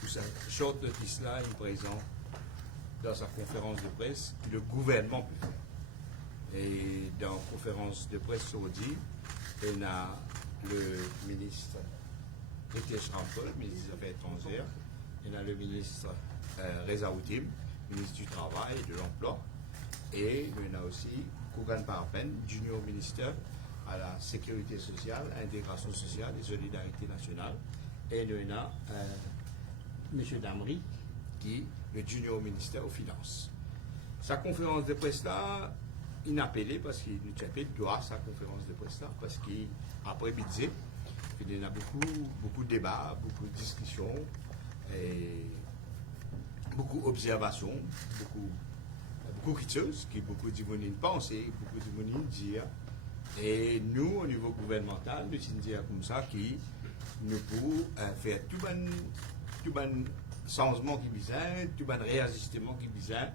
tout ça, short notice là, il présente dans sa conférence de presse que le gouvernement peut faire. Et dans la conférence de presse saoudie, il y a le ministre Ritesh Rampal, ministre des Affaires étrangères, il y a le ministre Reza Outim, ministre du Travail et de l'Emploi, et il y a aussi Kougan Parpen, junior ministre à la Sécurité sociale, Intégration sociale et Solidarité nationale, et il y a M. Damri, qui est le junior ministère aux Finances. Sa conférence de presse là, il a appelé parce qu'il doit sa conférence de presse là, parce qu'après midi, il y a beaucoup de débats, beaucoup de discussions, et beaucoup d'observations, beaucoup de choses, qui beaucoup de gens pensent, beaucoup de gens disent. Et nous, au niveau gouvernemental, nous disons comme ça, qui nous pouvons faire tout bon changement qui besoin, tout bon réajustement qui besoin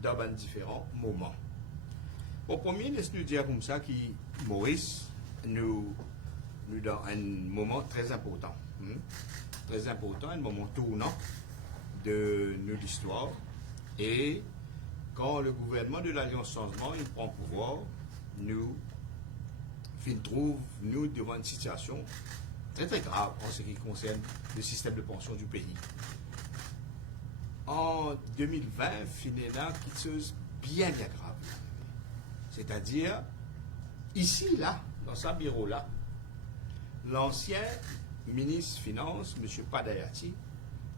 dans différents moments. Au premier, laisse-nous dire comme ça que Maurice nous dans un moment très important. Très important, un moment tournant de l'histoire. Et quand le gouvernement de l'Alliance Changement il prend pouvoir, nous trouvons devant une situation très très grave en ce qui concerne le système de pension du pays. En 2020, Finena quelque chose bien grave. C'est-à-dire, ici, là, dans sa bureau là, l'ancien ministre Finance, M. Padayati,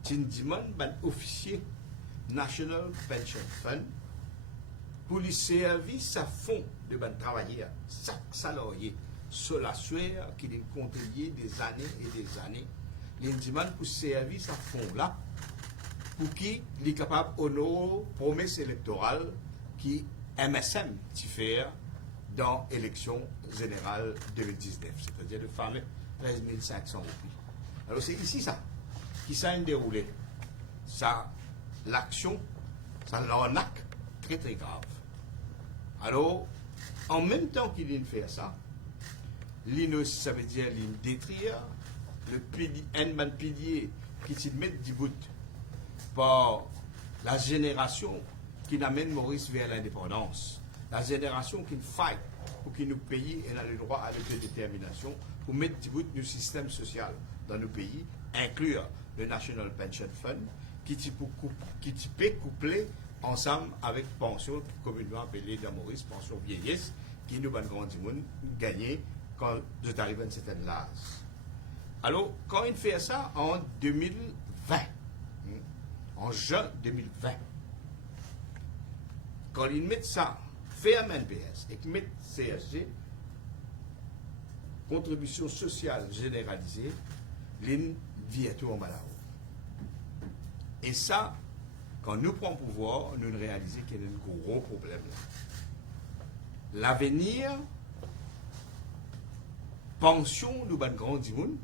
Tindiman, un officier National Pension Fund, pour lui servir sa fond de travailler, chaque salarié, sur la sueur qu'il est contrôlé des années et des années. L'indiman pour servir sa fond là, pour qu'il est capable d'honorer la promesse électorale qui MSM fait dans l'élection générale 2019, c'est-à-dire le fameux 13 500 roupies. Alors c'est ici ça, qui s'est déroulé. Ça, l'action, ça l'arnaque très très grave. Alors, en même temps qu'il vient faire ça, ça veut dire détruire le pilier qui se met du bout par la génération qui amène Maurice vers l'indépendance, la génération qui fight pour que nos pays aient le droit à l'autodétermination, pour mettre du bout du système social dans nos pays, inclure le National Pension Fund, qui peut coupler ensemble avec pension communément appelée dans Maurice, pension vieillesse, qui nous va gagner quand nous arrivons à un certain âge. Alors, quand il fait ça en 2020, en juin 2020, quand ils mettent ça, ferme NPS, et qu'ils mettent CSG, contribution sociale généralisée, l'île vit tout en malade. Et ça, quand nous prenons pouvoir, nous réalisons qu'il y a un gros problème là. L'avenir, pension de ban grand monde,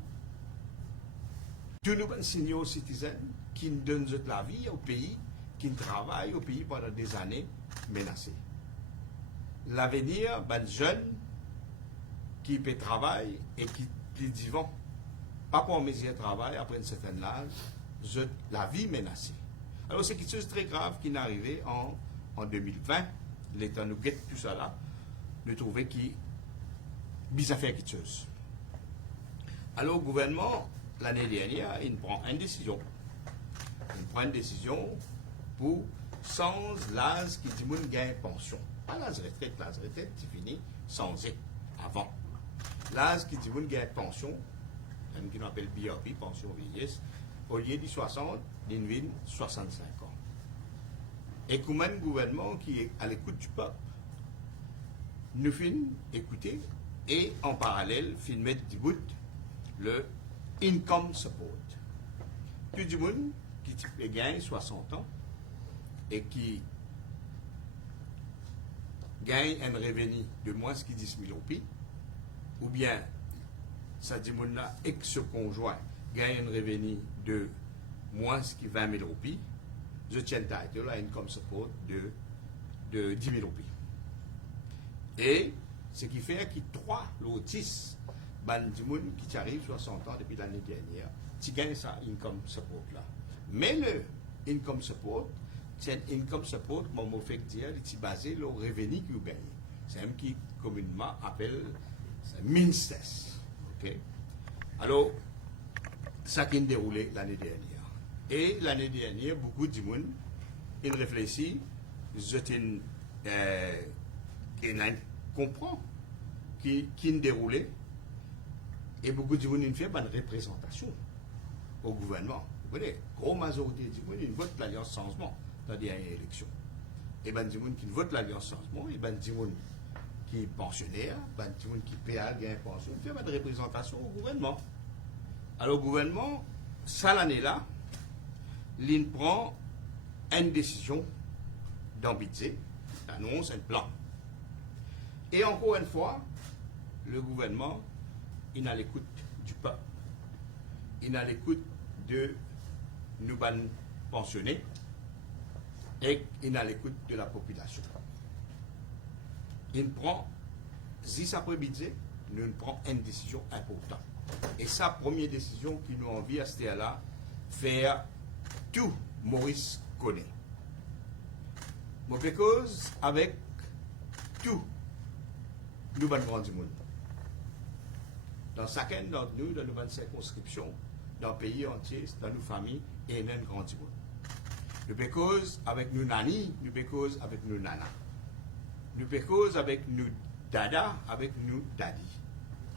tous nos seniors citizens qui nous donnent la vie au pays, qui travaillent au pays pendant des années, menacés. L'avenir, ben jeunes qui peut travailler et qui vivent pas pour mesure de travail après un certain âge, la vie menacée. Alors c'est quelque chose de très grave qui est arrivé en 2020. L'État nous guette tout ça là, nous trouvons qu'il bisa faire quelque chose. Alors le gouvernement, l'année dernière, il prend une décision. Il prend une décision pour sans l'âge qui dit qu'il gagne pension. Pas l'âge retraite, c'est fini, sans avant. L'âge qui dit qu'il gagne pension, qui appelle BRP, pension vieillesse, au lieu de 60, il vient 65 ans. Et comme un gouvernement qui est à l'écoute du peuple, nous finissons écouter et en parallèle, finissons mettre du bout le income support. Tout le monde qui gagne 60 ans et qui gagne un revenu de moins que 10 000 roupies, ou bien ça dit mon ex-conjoint gagne un revenu de moins que 20 000 roupies, je tiens title à income support de 10 000 roupies. Et ce qui fait que 3 lotis, du monde qui arrive 60 ans depuis l'année dernière, tu gagnes ça income support là. Mais le income support, c'est un income support, comme on fait dire, il est basé sur le revenu que vous gagnez. C'est un qui communément appelle MINSTES. OK? Alors, ça qui a déroulé l'année dernière. Et l'année dernière, beaucoup de monde, ils réfléchissent, ils comprennent qui a déroulé. Et beaucoup de monde fait une représentation au gouvernement. Vous voyez, gros majorité du monde, ils votent l'Alliance Changement dans les dernières élections. Et ben, du monde qui vote l'Alliance Changement, et ben, du monde qui est pensionnaire, ben, du monde qui paye à gain pension, il fait une représentation au gouvernement. Alors, le gouvernement, ça l'année-là, il prend une décision d'un budget, annonce un plan. Et encore une fois, le gouvernement, il a l'écoute du peuple. Il a l'écoute de nos pensionnés et il a l'écoute de la population. Il prend, si ça peut budget, nous prend une décision importante. Et sa première décision qui nous envie à ce là faire tout Maurice connaît. Mon cause avec tout nous ban grand du monde. Dans chacun d'entre nous, dans nos circonscriptions, dans le pays entier, dans nos familles, et dans le grand du monde. Nous cause avec nos nanny, nous cause avec nos nanas. Nous cause avec nos dada, avec nos daddy.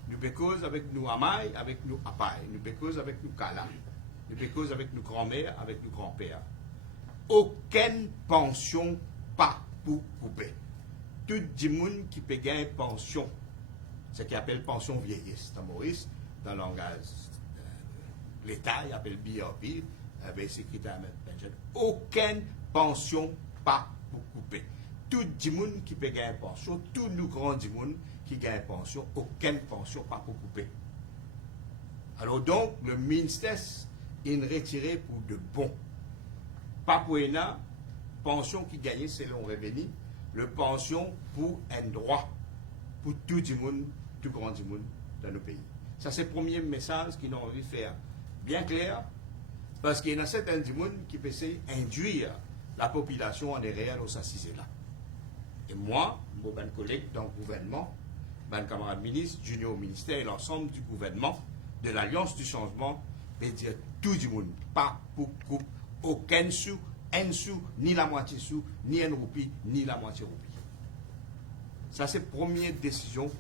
Nous cause avec nos amai, avec nos apai. Nous cause avec nos kala. Nous cause avec nos grands-mères, avec nos grands-pères. Aucune pension pas pour couper. Tout le monde qui paye une pension, ce qu'on appelle pension vieillesse, dans Maurice, dans le langage l'État, il appelle BRP, Basic Retirement Pension. Aucune pension pas pour couper. Tout le monde qui paye une pension, tous nous grands du monde qui gagnent une pension, aucune pension pas pour couper. Alors donc, le ministère est retiré pour de bon. Pas pour une pension qui gagne selon revenu, le pension pour un droit pour tout le monde, tout grand du monde dans nos pays. Ça, c'est le premier message qu'ils ont envie de faire bien clair, parce qu'il y a certains du monde qui peuvent induire la population en erreur au là. Et moi, mon collègue dans le gouvernement, mon camarade ministre, junior au ministère et l'ensemble du gouvernement, de l'Alliance du changement, peut dire tout du monde, pas pour coupe, aucun sou, un sou, ni la moitié sou, ni un roupie, ni la moitié roupie. Ça, c'est la première décision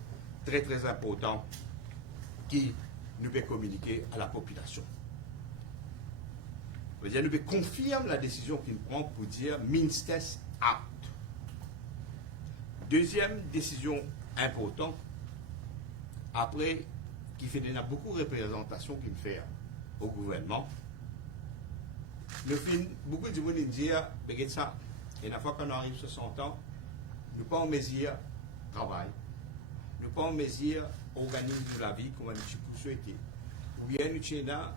très très importante qui nous peut communiquer à la population. Nous peut confirmer la décision qu'il prend pour dire ministère out. Deuxième décision importante, après qui fait beaucoup de représentations qu'il fait au gouvernement, beaucoup de gens disent, regarde ça, et la fois qu'on arrive à 60 ans, nous pas en mesure de travail, nous pas en mesure d'organiser la vie comme nous pouvons souhaiter. Ou bien nous avons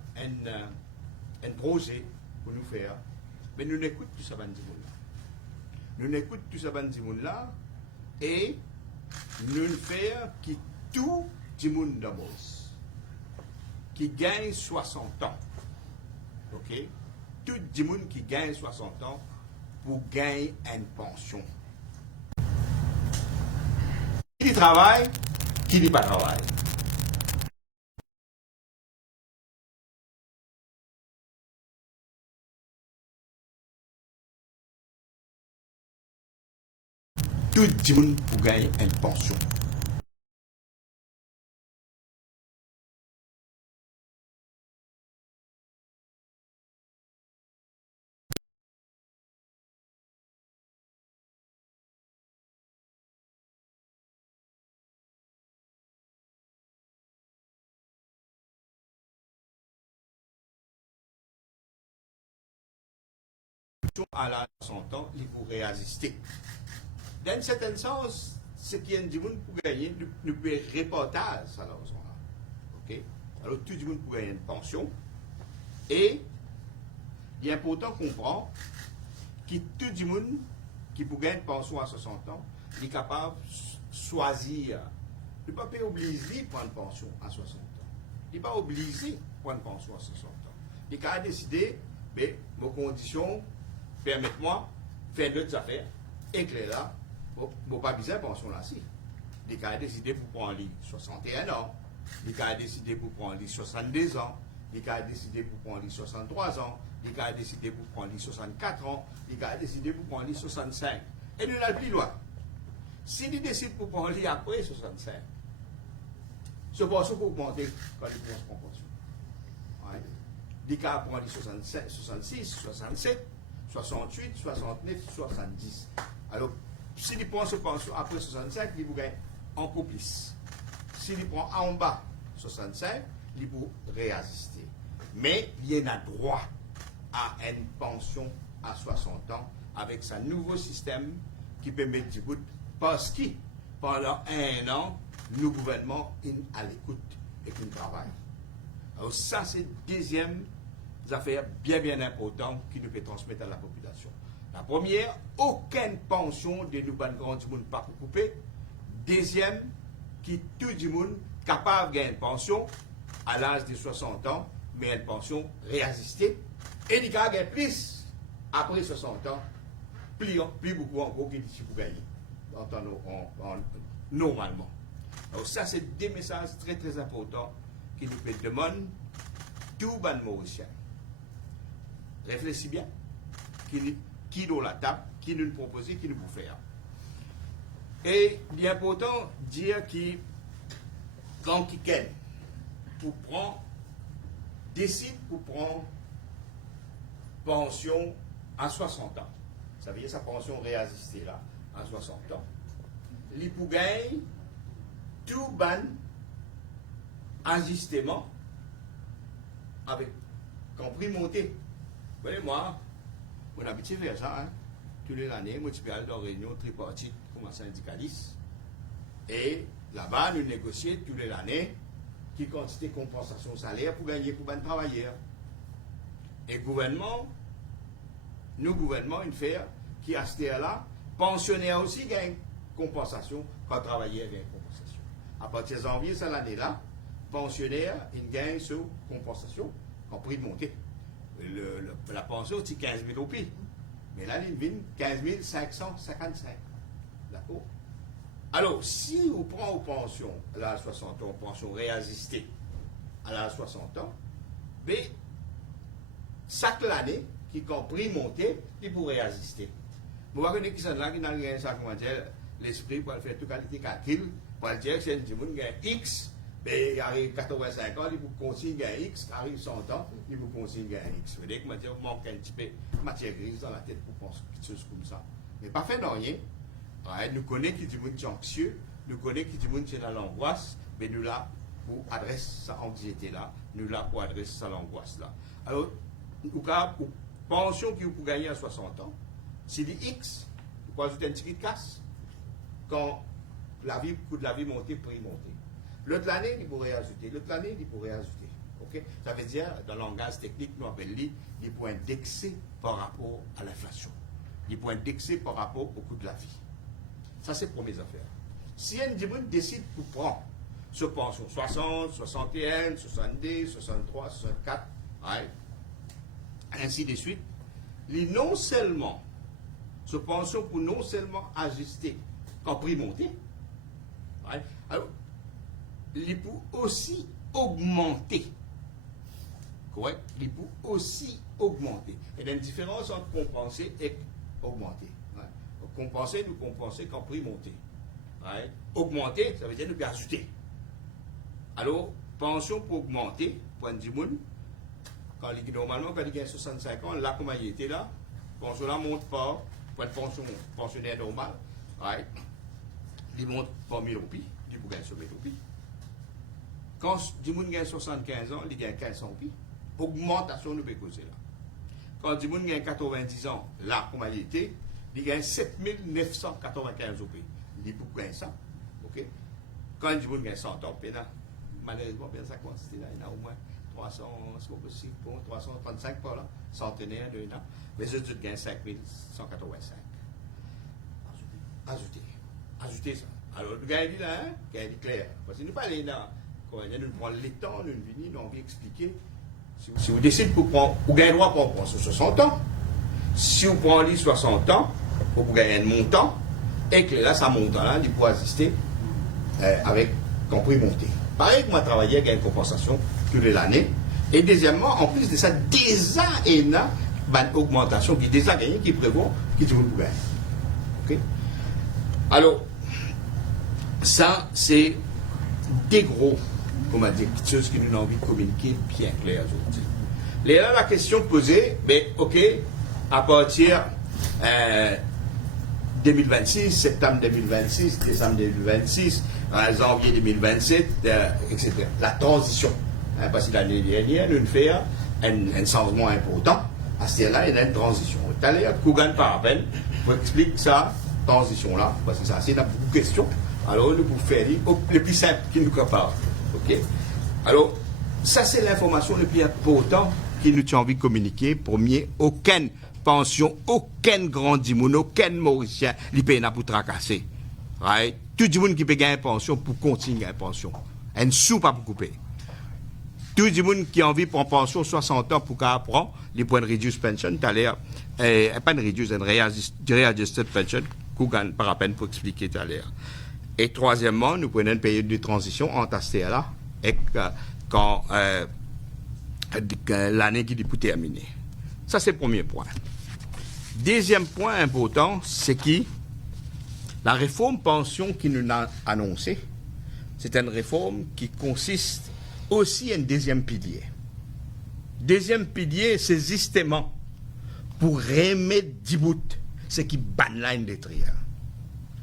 un projet pour nous faire, mais nous n'écoutons tout ça, nous n'écoutons tout ça, et nous faisons que tout le monde dans qui gagne 60 ans, ok? Tout le monde qui gagne 60 ans pour gagner une pension. Qui travaille, qui n'est pas travaille. Tout le monde pour gagner une pension. À la 100 ans, il pourrait résister. Dans un certain sens, ce qui est du monde pour gagner, nous pouvons reportage à la raison là. Ok? Alors tout le monde pour gagner une pension. Et il est important qu'on comprenne que tout le monde qui peut gagner une pension à 60 ans est capable de choisir. Il n'est pas obligé de prendre une pension à 60 ans. Il n'est pas obligé de prendre une pension à 60 ans. Il a décidé mais vos conditions, permettez-moi, faire d'autres affaires, éclairer là, vous pas besoin de pension là, si. Les cas décidé pour prendre 61 ans, les cas décidé pour prendre 62 ans, les cas décidé pour prendre 63 ans, les cas décidé pour prendre 64 ans, les cas décidé pour prendre 65. Et nous allons plus loin. Si ils décident pour prendre après 65, ce pension pour augmenter quand ils prennent pension. Ouais. Les cas prendre 65, 66, 67, 68, 69, 70. Alors, si ils prennent ce pension après 65, ils vous gagnent en complice. S'il prend en bas 65, il peut réassister. Mais il y a droit à une pension à 60 ans avec ce nouveau système qui permet de dire parce que pendant un an, le gouvernement est à l'écoute et qu'il travaille. Alors ça, c'est la deuxième affaire bien importante qui nous peut transmettre à la population. La première, aucune pension de nous banques du monde pas coupée. Deuxième, qui tout le monde capable de gagner une pension à l'âge de 60 ans, mais une pension réassistée. Et il gagne plus après 60 ans, plus beaucoup encore qu'il dit pour gagner, normalement. Donc ça, c'est des messages très importants qui nous demandent tout le monde mauricien. Réfléchissez bien, qui dans la table, qui nous propose, qui nous peut faire. Et il est important de dire que quand quelqu'un décide pour prendre pension à 60 ans, ça veut dire sa pension réassistée là, à 60 ans, il peut gagner tout ban ajustement avec compris monté. Vous voyez, moi, mon habitude faire ça, hein? Toutes les années, moi, je peux aller dans une réunion tripartite comme un syndicaliste. Et là-bas, nous négocions toutes les années qui quantité de compensation salaire pour gagner pour les travailleurs. Et gouvernement, une faire qui à ce là pensionnaires aussi gagnent compensation quand travailleurs gagnent compensation. À partir de janvier, cette année-là, pensionnaires, ils gagnent sur compensation en prix de montée. La pension, c'est 15 000 roupies. Mais là, il vient 15 555. D'accord? Alors, si on prend aux pensions à l'âge 60 ans, pension réajustée à l'âge 60 ans, mais chaque année, qui compris monter, il pourrait réajuster. Vous voyez qui sont là qui n'ont rien, ça, comment dire, l'esprit pour faire toute qualité calcul, pour dire que c'est un monde qui a X, mais il arrive 85 ans, il peut continuer à X, arrive 100 ans, il peut continuer à X. Vous voyez que il manque un petit peu de matière grise dans la tête pour penser quelque chose comme ça. Mais pas fait de rien. Ouais, nous connaissons qui du monde qui est anxieux, nous connaissons qui du monde qui est dans l'angoisse, mais nous là pour adresser sa anxiété là, nous là pour adresser sa l'angoisse là. Alors, nous avons pension qui vous gagner à 60 ans, c'est des X, vous pouvez ajouter un petit de casse quand la vie, coût de la vie monte, prix monte. L'autre année, il pourrait ajouter, l'autre année, il pourrait ajouter. Okay? Ça veut dire, dans le langage technique, nous appelons les points indexés par rapport à l'inflation. Les points indexés par rapport au coût de la vie. Ça, c'est pour mes affaires. Si un individu décide pour prendre ce pension, 60, 61, 62, 63, 64, ouais, ainsi de suite, il non seulement, ce pension pour non seulement ajuster quand prix monter, ouais, alors, il peut aussi augmenter. Correct? Il peut aussi augmenter. Et il y a une différence entre compenser et augmenter. Ouais. Compenser, nous compenser quand prix monter. Ouais. Augmenter, ça veut dire nous ajouter. Alors, pension pour augmenter, point du monde, normalement, quand il gagne 65 ans, là, comme il était là, pension là monte pas, pour être pensionnaire normal, ouais. Il monte pas 1000 roupies, il peut gagner sur 1000 roupies. Quand du monde gagne 75 ans, il gagne 1500 roupies. Augmentation de causer là. Quand du monde gagne 90 ans, là, comme il était, il gagne 7995 roupies. Il peut gagner ça. Okay? Quand du monde gagne 100 ans, malheureusement, ça consiste là, il y en a au moins 300, c'est pas possible, bon, 335 par là, centenaire de an. Mais je gagne 5185. Ajouter ça. Alors, le gars dit là, il dit clair. Parce que nous parlons là, quand nous prenons le temps, nous venons, nous envie expliquer Si vous décidez pour prendre, vous gagnez le droit pour prendre sur 60 ans. Si vous prenez 60 ans, vous gagnez un montant, et que là, ça montant-là, il peut assister avec compris monté. Pareil que moi, travailler avec une compensation toute l'année. Et deuxièmement, en plus de ça, déjà, il y a une augmentation qui est déjà gagnée, qui prévoit, qui toujours pour gagner. Okay? Alors, ça, c'est des gros, comment dire, choses que nous avons envie de communiquer bien clair aujourd'hui. Là, la question posée, mais ok, à partir 2026, septembre 2026, décembre 2026, janvier 2027, etc. La transition. Hein, parce que l'année dernière, nous avons fait un changement important. À ce là il y a une transition. Tout à l'heure, Kougan par peine, pour expliquer ça, transition-là, parce que ça, c'est beaucoup de questions. Alors, nous pouvons faire le plus simple qui nous capable. OK? Alors, ça, c'est l'information le plus important que nous avons envie de communiquer. Premier, aucune pension, aucun grand dimoun, aucun Mauricien, il paye pour tracasser. Right? Tout le monde qui paye une pension pour continuer une pension. Un sou pas pour couper. Tout le monde qui a envie de prendre pension 60 ans pour qu'elle prenne les points de reduced pension, tout à l'heure, pas de reduced, une readjusted pension, qu'on gagne par à peine pour expliquer tout à l'heure. Et troisièmement, nous prenons une période de transition entre là et quand l'année qui est pour terminer. Ça, c'est le premier point. Deuxième point important, c'est que la réforme pension qui nous a annoncée, c'est une réforme qui consiste aussi en deuxième pilier. Deuxième pilier, c'est justement pour remettre 10 bouts ce qui banline des trières.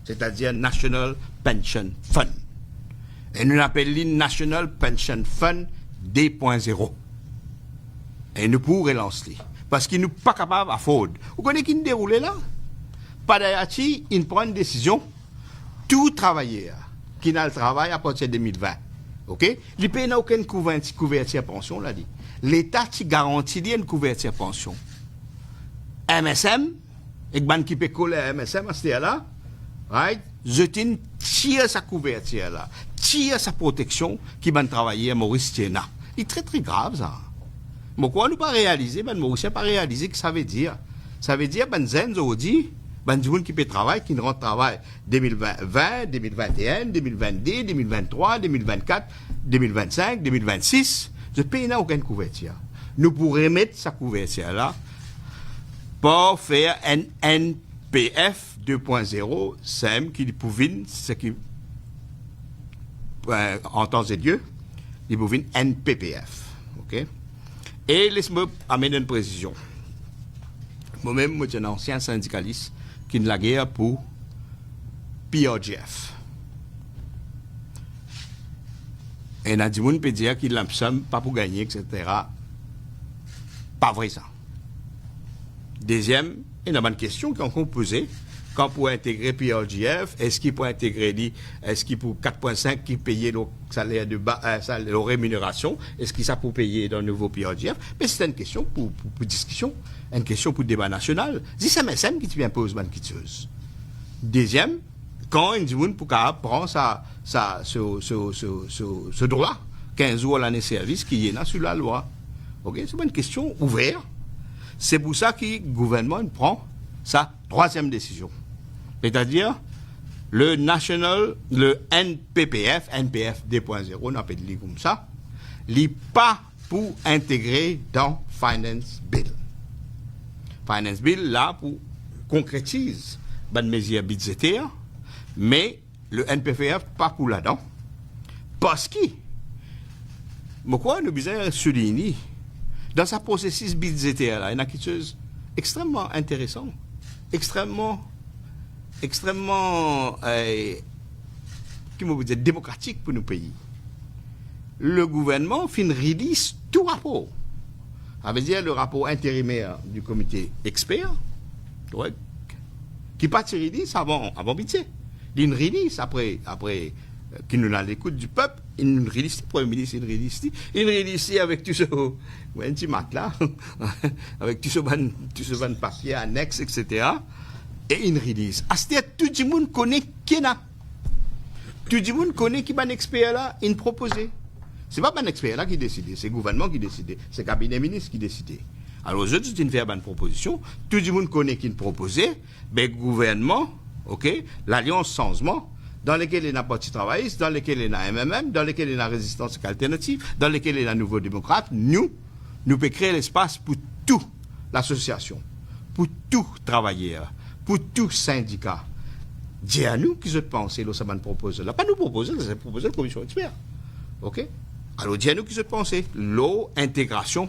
C'est-à-dire National Pension Fund. Et nous l'appelons National Pension Fund 2.0. Et nous pourrons relancer. Parce qu'il n'est pas capable à faire. Vous connaissez qui nous déroule là? Padayati, il prend une décision. Tout travailleur qui n'a le travail à partir de 2020. OK? Il ne paye aucune couverture pension, là dit. L'État qui garantit une couverture pension. MSM, et ban qui peut coller MSM à ce là, right? Je tire sa couverture là, tire sa protection qui va travailler à Maurice Tiena. C'est très très grave ça. Pourquoi nous pas réaliser, ben Maurice pas réaliser que ça veut dire. Ça veut dire ben zen aujourd'hui, ben du monde qui peut travailler, qui ne rentre travail 2020, 2021, 2022, 2023, 2024, 2025, 2026, je paye aucune couverture. Nous pourrions mettre sa couverture là pour faire un NPF 2.0, c'est qui pouvine, ce qui, en temps et lieu, il pouvine NPPF. OK? Et laisse-moi amener une précision. Moi-même, je suis un ancien syndicaliste qui n'a la guerre pour PRGF. Et Nadie peut dire qu'il n'a pas pour gagner, etc. Pas vrai ça. Deuxième, il y a une question qu'on peut poser. Quand pour intégrer PRGF, est-ce qu'il peut intégrer, est-ce qu'il pour 4,5 qui paye le salaire de bas, la rémunération, est-ce qu'il ça pour payer dans le nouveau PRGF? Mais c'est une question pour discussion, une question pour débat national. C'est ça MSM qui te impose une quitteuse. Deuxième, quand un monde pour prendre ce droit, 15 jours à l'année de service qui est là sur la loi. Okay? C'est une question ouverte. C'est pour ça que le gouvernement prend sa troisième décision. C'est-à-dire, le NPPF 2.0, on appelle comme ça, n'est pas pour intégrer dans Finance Bill. Finance Bill, là, pour concrétiser les mesures budgétaires, mais le NPPF, pas pour là-dedans. Parce que, pourquoi nous besoin souligner, dans ce processus budgétaire, là, il y a quelque chose extrêmement intéressant, extrêmement démocratique pour nos pays. Le gouvernement fait une release tout rapport. Ça veut dire le rapport intérimaire du comité expert, ouais, qui pas de release avant budget. Il y a une release après qui nous a l'écoute du peuple, une release, le Premier ministre, une release avec tout ce, un petit matelas, avec tout ce papier annexe, etc. Et une release. C'est-à-dire tout le monde connaît qui est là. Tout le monde connaît qui est un expert là, il propose. Ce n'est pas un expert là qui décide, c'est le gouvernement qui décide, c'est le cabinet ministre qui décide. Alors, je dis une faire une proposition, tout le monde connaît qui proposait, mais le gouvernement, ok, l'Alliance Changement, dans lequel il y a Parti travailliste, dans lequel il y a MMM, dans lequel il y a Résistance alternative, dans lequel il y a Nouveau démocrate, nous pouvons créer l'espace pour toute l'association, pour tout travailleur, pour tout syndicat. Dis à nous qui se pensent, là, ça va nous proposer. Là, pas nous proposer, c'est proposer la commission expert. OK? Alors, dis à nous qui se pensent, l'intégration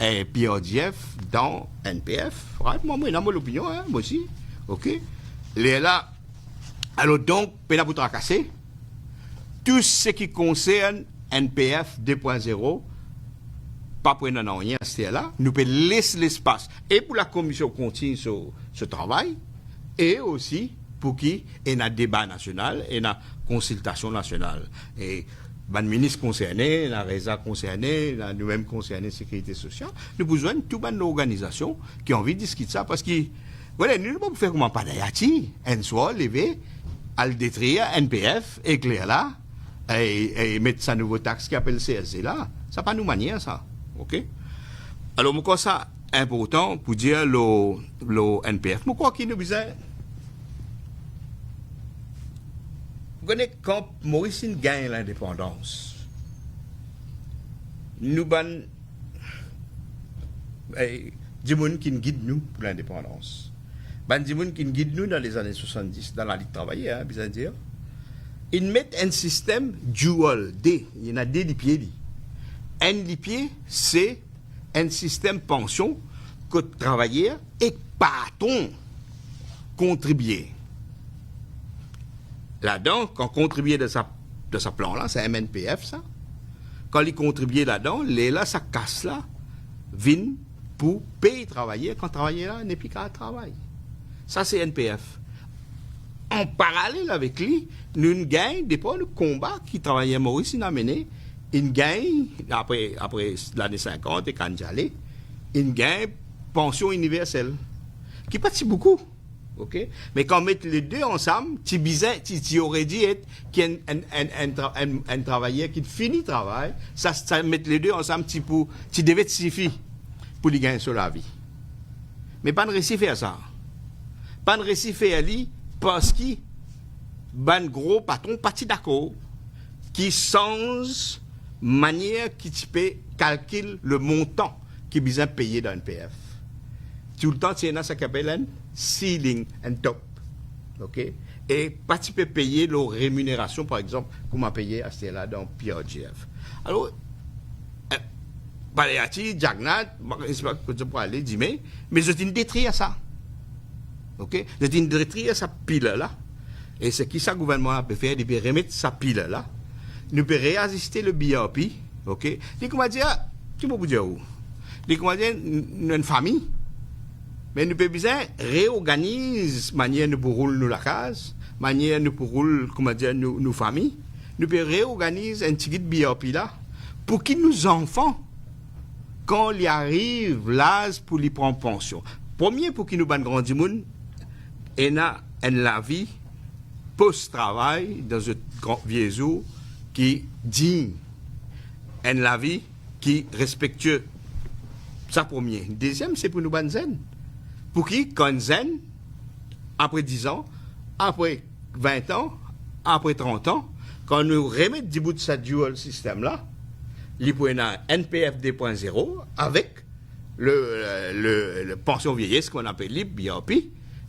et PRDF dans NPF. Moi, j'ai mon opinion, hein, moi aussi. OK? Là, alors donc, pour nous tracasser, tout ce qui concerne NPF 2.0, pas pour nous rien, c'est là, nous pouvons laisser l'espace. Et pour la commission continue ce travail, et aussi pour qu'il y ait un débat national et une consultation nationale. Et le ministre concerné, la RESA concernée, nous-mêmes concernés, sécurité sociale, nous avons besoin de toute une organisation qui a envie de discuter ça. Parce que, voilà, nous ne pouvons pas faire comme un padayati, un soir, lever, à le détruire, NPF, éclair là, et mettre sa nouvelle taxe qui appelle CSC là. Ça pas nous manière, ça. OK? Alors, je crois que ça important pour dire le NPF. Je crois qu'il nous besoin. Vous connaissez quand Maurice gagne l'indépendance, nous avons des gens qui nous guident nous pour l'indépendance. Des gens qui nous guident nous dans les années 70, dans la Ligue travaillée, hein, bien dire. Ils mettent un système dual, D. Il y en a des pieds. Un pied, c'est un système pension que travailleur et patron contribuer. Là-dedans, quand contribuer de sa plan-là, c'est un MNPF, ça. Quand il contribue là-dedans, là, ça casse là, vient pour payer travailler quand travailler là n'est plus qu'à travail. Ça, c'est NPF. En parallèle avec lui, nous gagnons des points de combat qui travaillaient Maurice, il a mené. Il gagne, après l'année 50 et quand j'allais, il gagne pension universelle, qui n'est pas si beaucoup. Okay? Mais quand on met les deux ensemble, tu aurais dit qu'il y a un travailleur qui finit le travail, ça met les deux ensemble, tu devais te suffire pour lui gagner sur la vie. Mais pas de récit faire ça. Pas de récit faire lui parce que un gros patron parti d'accord qui change manière qui peut calculer le montant qui est besoin de payer dans un PF. Tout le temps, il y a ça qui appelle un ceiling and top. OK? Et pas tu peux payer leur rémunération, par exemple, comme on payé à ce là dans PRGF. Alors, Balayati, Jagnat, je ne sais pas que je peux aller dire, mais je t'ai détruit à ça. OK? Je t'ai détruit à sa pile-là. Et c'est qui ça le gouvernement a pu faire? Il peut remettre sa pile-là. Nous pouvons réassister le BRP. OK? Il comment dire, tu peux dire où? Il comment dire, une famille. Mais nous pouvons bien réorganiser manière nous pour rouler nous la case, manière nous pour rouler, comment dire, nous familles. Nous pouvons réorganiser un petit BRP là pour que nos enfants, quand ils arrivent l'âge pour les prendre pension. Premier, pour qu'ils nous ban grand monde, et la vie post-travail dans un grand vieux jour qui digne. Et la vie qui respectueux. Ça premier. Deuxième, c'est pour nous ban zen. Pour qui, quand zen, après 10 ans, après 20 ans, après 30 ans, quand nous remettons du bout de ce dual système-là, il peut y avoir un NPF 2.0 avec le pension vieillesse qu'on appelle le BRP,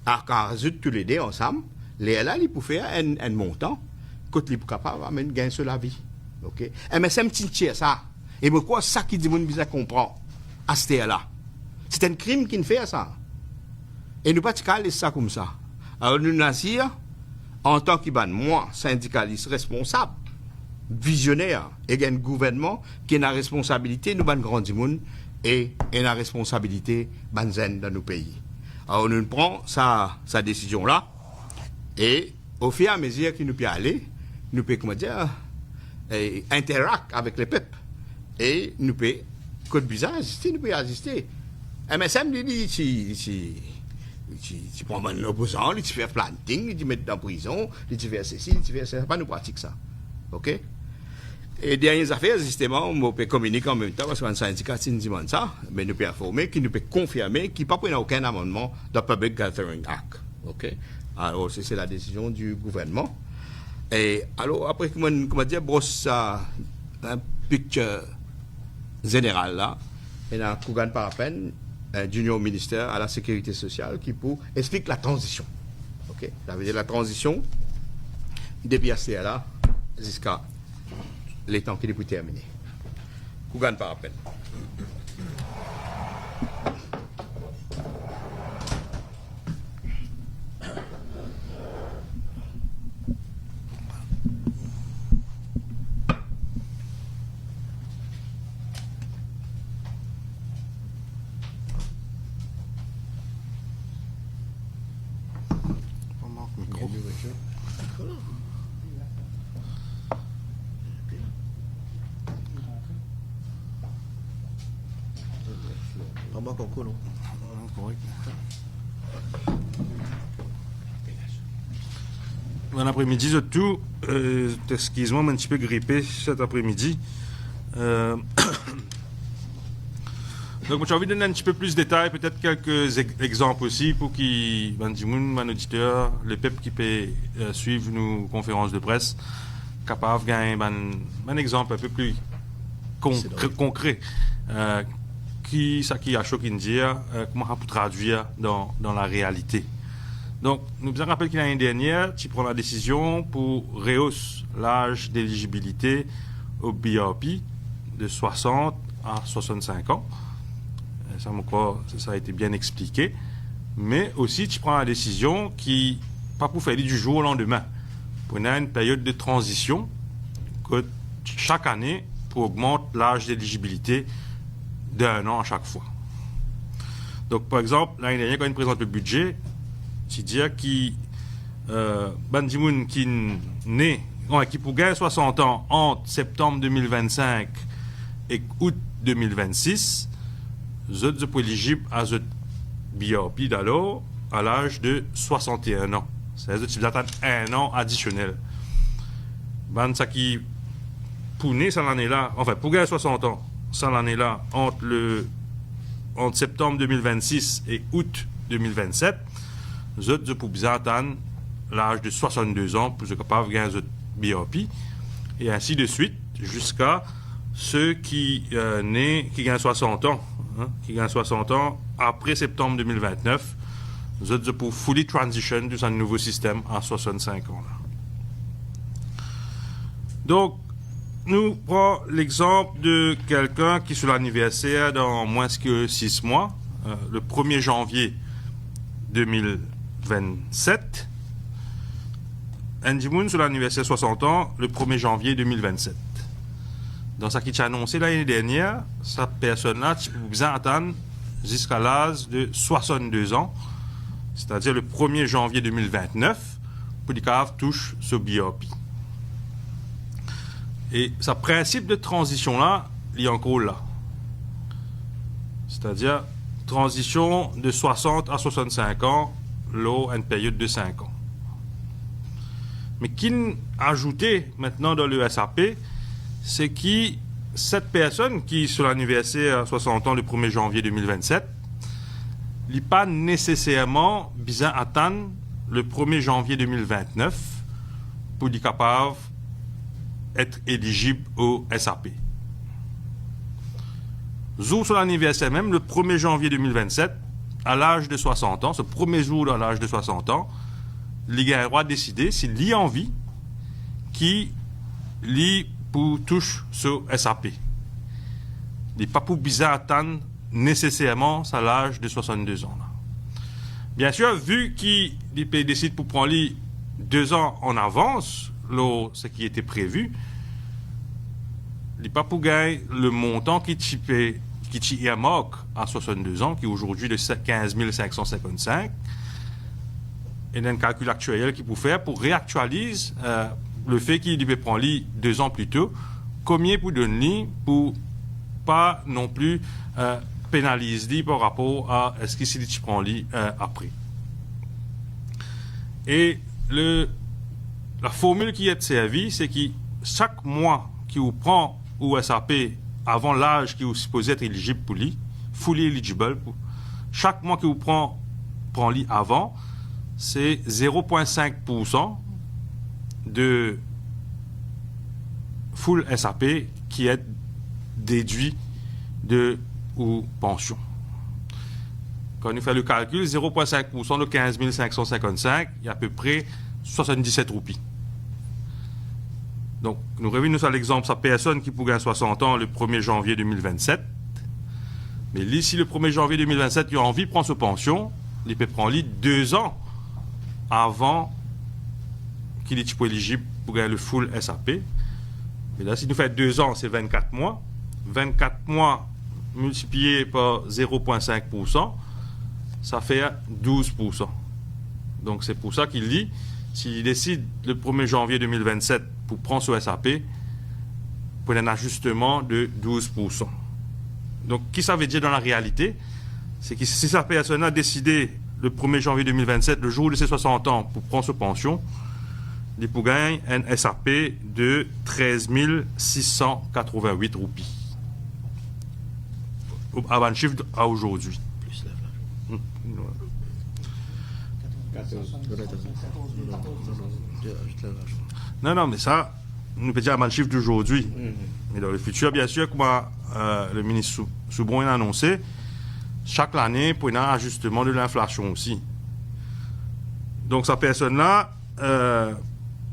quand on rajoute tous les deux ensemble, là, il peut faire un montant que il est capable d'amener gain sur la vie. OK? Mais c'est un petit tiers, ça. Et pourquoi ça qui dit que nous comprendre à ce là? C'est un crime qui fait ça. Et nous ne pouvons pas laisser ça comme ça. Alors nous, Nazir, en tant que moi, syndicaliste responsable, visionnaire, et un gouvernement qui a la responsabilité, nous, ban grand monde, et la responsabilité, banzen dans nos pays. Alors nous prenons sa décision-là, et au fur et à mesure que nous pouvons aller, nous pouvons, comment dire, interagir avec les peuples. Et nous pouvons, code bizarre, assister, nous pouvons assister. Mais ça me dit, tu prends un opposant, tu fais planting, tu mets dans la prison, tu fais ceci, tu fais ça. C'est pas nous pratique ça. OK? Et dernières affaires, justement, on peut communiquer en même temps, parce qu'un syndicat, si nous demande ça, mais nous peut informer, qui nous peut confirmer qu'il n'y a pas aucun amendement dans le Public Gathering Act. OK? Alors, c'est la décision du gouvernement. Et alors, après, comment dire, brosse ça, un picture général là, et dans Kougan Parapen, junior ministère à la sécurité sociale, qui pour explique la transition. OK? Ça veut dire la transition depuis là jusqu'à les temps qu'il est pour terminer. Kougan Parapen. Bon après-midi, surtout, excuse-moi, je suis un petit peu grippé cet après-midi. Donc, j'ai envie de donner un petit peu plus de détails, peut-être quelques exemples aussi pour qui, mon auditeur, les peuples qui peuvent suivre nos conférences de presse, capable de gagner un exemple un peu plus concret. Qui a choqué dire, comment on peut traduire dans la réalité. Donc, nous vous rappelons que l'année dernière, tu prends la décision pour rehausser l'âge d'éligibilité au BRP de 60 à 65 ans. Ça a été bien expliqué. Mais aussi, tu prends la décision qui, pas pour faire du jour au lendemain, pour une période de transition que chaque année, pour augmenter l'âge d'éligibilité d'un an à chaque fois. Donc, par exemple, l'année dernière, quand on présente le budget, c'est-à-dire qui Bandimoun qui naît, qui pour gagner 60 ans entre septembre 2025 et août 2026, vous êtes éligible à ce BRP d'alors à l'âge de 61 ans. C'est-à-dire que vous attendez un an additionnel. Ça qui pour naître cette année-là, enfin pour gagner 60 ans, cette année-là, entre septembre 2026 et août 2027, vous êtes pour bien attendre l'âge de 62 ans pour être capable de gagner votre BRP, et ainsi de suite, jusqu'à ceux qui gagnent 60 ans, qui gagnent 60 ans après septembre 2029, vous êtes pour fully transition de un nouveau système à 65 ans. Là. Donc, nous prenons l'exemple de quelqu'un qui est sur l'anniversaire dans moins que 6 mois, le 1er janvier 2027. Andy Moon sur l'anniversaire 60 ans, le 1er janvier 2027. Dans ce qui t'a annoncé l'année dernière, cette personne-là, tu peux bien attendre jusqu'à l'âge de 62 ans, c'est-à-dire le 1er janvier 2029, pour qu'il touche ce BRP. Et ce principe de transition-là, il est encore là. C'est-à-dire, transition de 60 à 65 ans, là, une période de 5 ans. Mais qui a ajouté maintenant dans le SAP, c'est que cette personne qui est sur l'anniversaire à 60 ans le 1er janvier 2027, il n'est pas nécessairement besoin attendre le 1er janvier 2029 pour être capable d'être éligible au SAP. Jour sur l'anniversaire même, le 1er janvier 2027, à l'âge de 60 ans, ce premier jour à l'âge de 60 ans, il a le droit de décider s'il a envie qui lit pour touche sur SAP. Il n'est pas pour bizarre attendre nécessairement à l'âge de 62 ans. Là. Bien sûr, vu qu'il décide pour prendre 2 ans en avance, là, ce qui était prévu, il n'est pas pour gagner le montant qui est marque à 62 ans, qui est aujourd'hui de 15 555. Et un calcul actuel qu'il peut faire pour réactualiser le fait qu'il devait prendre 2 ans plus tôt, combien pour donner pour pas non plus pénaliser par rapport à ce qu'il prend après. Et la formule qui est servie, c'est que chaque mois qui vous prend au SAP avant l'âge qui est supposé être éligible pour lui, fully eligible, chaque mois que vous prend lui avant, c'est 0,5% de full SAP qui est déduit de ou pension. Quand on fait le calcul, 0,5% de 15 555, il y a à peu près 77 roupies. Donc, nous revenons sur l'exemple, sa personne qui pourrait avoir 60 ans le 1er janvier 2027. Mais ici, le 1er janvier 2027, il a envie de prendre sa pension, il peut prendre 2 ans avant qu'il est éligible pour gagner le full SAP. Mais là, si nous faisons 2 ans, c'est 24 mois. 24 mois multiplié par 0,5%, ça fait 12%. Donc, c'est pour ça qu'il dit, s'il décide le 1er janvier 2027 pour prendre ce SAP, pour un ajustement de 12%. Donc, qui ça veut dire dans la réalité? C'est que si sa personne a décidé le 1er janvier 2027, le jour de ses 60 ans, pour prendre sa pension, il peut gagner un SAP de 13 688 roupies. Avant le chiffre à aujourd'hui. Plus l'inflation. 14. Non, mais ça, nous peut dire avant le chiffre d'aujourd'hui. Mais dans le futur, bien sûr, comme le ministre Soubron a annoncé, chaque année, pour un ajustement de l'inflation aussi. Donc, cette personne-là,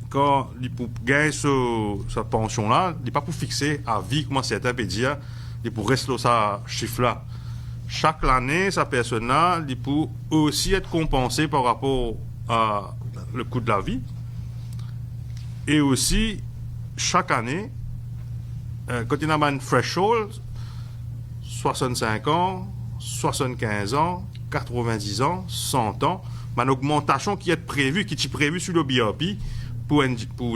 quand il gagne sa pension-là, il n'est pas pour fixer à vie, comme certains peuvent dire, il pour rester ça chiffre-là. Chaque année, cette personne-là, il peut aussi être compensé par rapport à le coût de la vie. Et aussi, chaque année, quand il y a un threshold, 65 ans, 75 ans, 90 ans, 100 ans, une augmentation qui est prévue, sur le BRP pour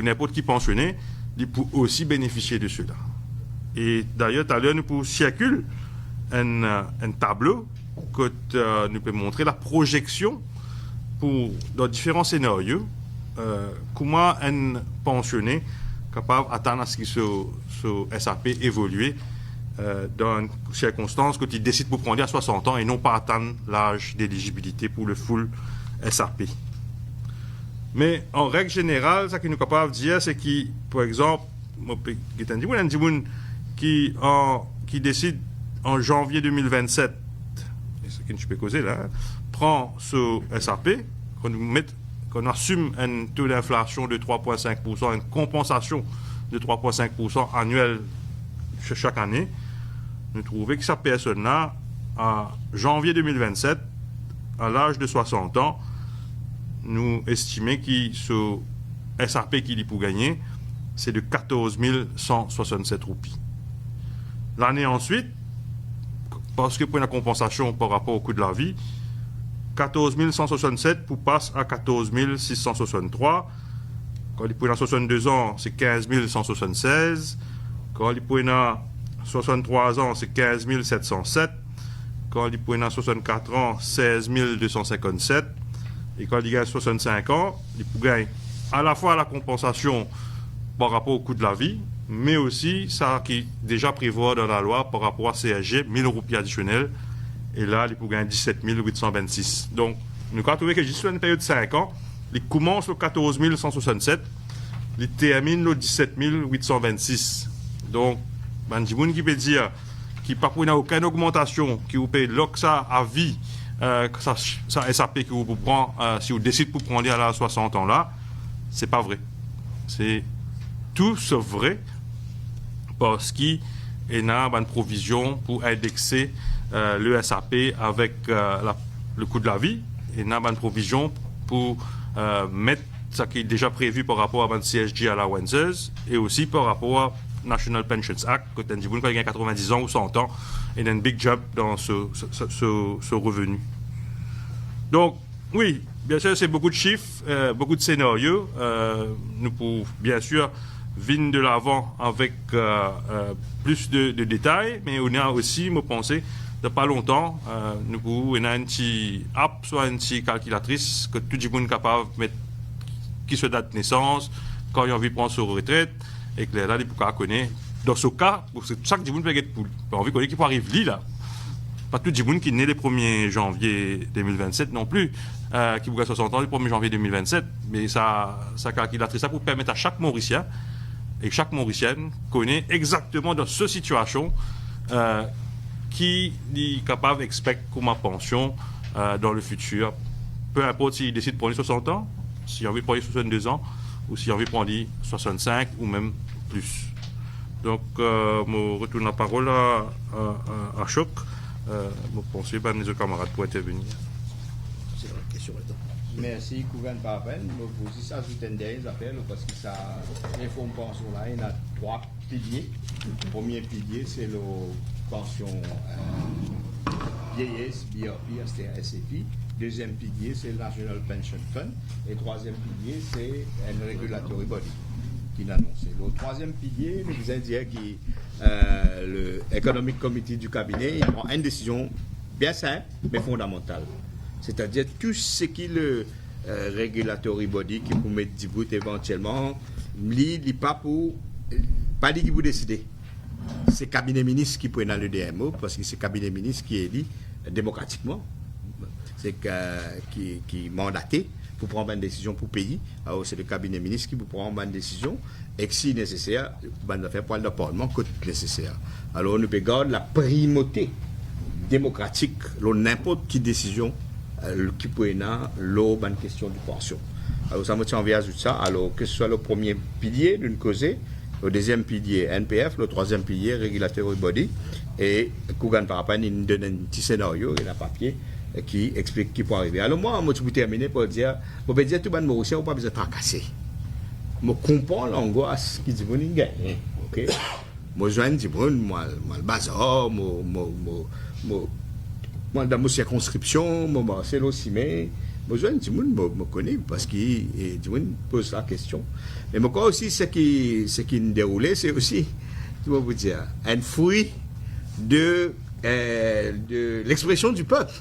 n'importe qui pensionné, il peut aussi bénéficier de cela. Et d'ailleurs, tout à l'heure, nous pouvons circuler un tableau que nous peut montrer la projection dans différents scénarios, comment un pensionné capable d'atteindre à ce que ce SAP évolue dans une circonstance quand il décide pour prendre à 60 ans et non pas atteindre l'âge d'éligibilité pour le full SAP. Mais en règle générale, ce que nous sommes capables de dire, c'est que, par exemple, qui décide en janvier 2027, et ce que je peux causer là, prend ce SAP, qu'on assume un taux d'inflation de 3,5%, une compensation de 3,5% annuel chaque année, nous trouvons que cette personne-là, en janvier 2027, à l'âge de 60 ans, nous estimons que ce SAP qu'il y pour gagner, c'est de 14 167 roupies. L'année ensuite, parce que pour la compensation par rapport au coût de la vie, 14 167 pour passer à 14 663. Quand il a 62 ans, c'est 15 176. Quand il a 63 ans, c'est 15 707. Quand il a 64 ans, 16 257. Et quand il a 65 ans, il peut gagner à la fois la compensation par rapport au coût de la vie, mais aussi ça qui est déjà prévu dans la loi par rapport à CSG, 1000 roupies additionnelles. Et là, il peut gagner 17 826. Donc, nous avons trouvé que juste sur une période de 5 ans, il commence le 14 167, il termine le 17 826. Donc, il qui peut dire qu'il n'y a aucune augmentation, qui vous paye ça à vie, ça SAP que vous prenez, si vous décidez pour prendre à la 60 ans là, c'est pas vrai. C'est tout sauf vrai, parce qu'il y a une provision pour indexer le SAP avec le coût de la vie, et il y a une provision pour mettre ce qui est déjà prévu par rapport à un CSG allowances et aussi par rapport à National Pensions Act, quand il y a 90 ans ou 100 ans, il y a un big jump dans ce revenu. Donc, oui, bien sûr, c'est beaucoup de chiffres, beaucoup de scénarios. Nous pouvons, bien sûr, venir de l'avant avec plus de détails, mais on a aussi, me penser, de pas longtemps, nous pouvons avoir une petite app, soit une petite calculatrice, que tout le monde est capable de mettre qui se date de naissance, quand il a envie de prendre sa retraite, et que là, il faut connaître. Dans ce cas, pour chaque monde peut être pour envie qu'on qui peut arriver là. Pas tout le monde qui est né le 1er janvier 2027 non plus, qui vous 60 ans le 1er janvier 2027, mais ça calculatrice ça pour permettre à chaque Mauricien et chaque Mauricienne connaît exactement dans cette situation qui est capable d'expecter comme ma pension dans le futur. Peu importe s'il décide de prendre 60 ans, s'il a envie de prendre 62 ans, ou s'il a envie de prendre 65 ou même plus. Donc, je retourne la parole à Choc. Je pense que mes camarades pour intervenir. C'est la question maintenant. Merci, Kougan Papen. Je vous dis ajouter une dernière affaire parce que ça, pension là, il y a 3 piliers. Le premier pilier, c'est la pension vieillesse, BRP, STI. Deuxième pilier, c'est le National Pension Fund. Et troisième pilier, c'est un regulatory body qui l'a annoncé. Le troisième pilier, nous vous dire que le Economic Committee du cabinet il prend une décision bien simple, mais fondamentale. C'est-à-dire tout ce qui est le regulatory body qui peut mettre du bout éventuellement, il n'est pas lui qui peut décider. C'est le cabinet ministre qui prend le DMO, parce que c'est le cabinet ministre qui est élu démocratiquement. C'est qui est mandaté pour prendre une décision pour le pays. Alors, c'est le cabinet ministre qui peut prendre une décision et que si nécessaire, on va faire le Parlement quand nécessaire. Alors, on peut garder la primauté démocratique, n'importe quelle décision qui peut être une question de pension. Alors, ça me tient envie d'ajouter ça. Alors, que ce soit le premier pilier d'une cause, le deuxième pilier NPF, le troisième pilier Regulatory Body, et Kougan Parapan, il donne un petit scénario et un papier qui explique qui peut arriver. Alors moi, je vais terminer pour dire, tout le monde Mauricien n'a pas besoin de tracasser. Je comprends l'angoisse qui dit qu'on gagne. Ok? Moi, je dis, moi, le bazar, moi, dans ma circonscription, moi, c'est aussi, mais moi, je dis, je connais parce qu'il pose la question. Mais moi, aussi, ce qui me déroule, c'est aussi, je vais vous dire, un fruit de l'expression du peuple.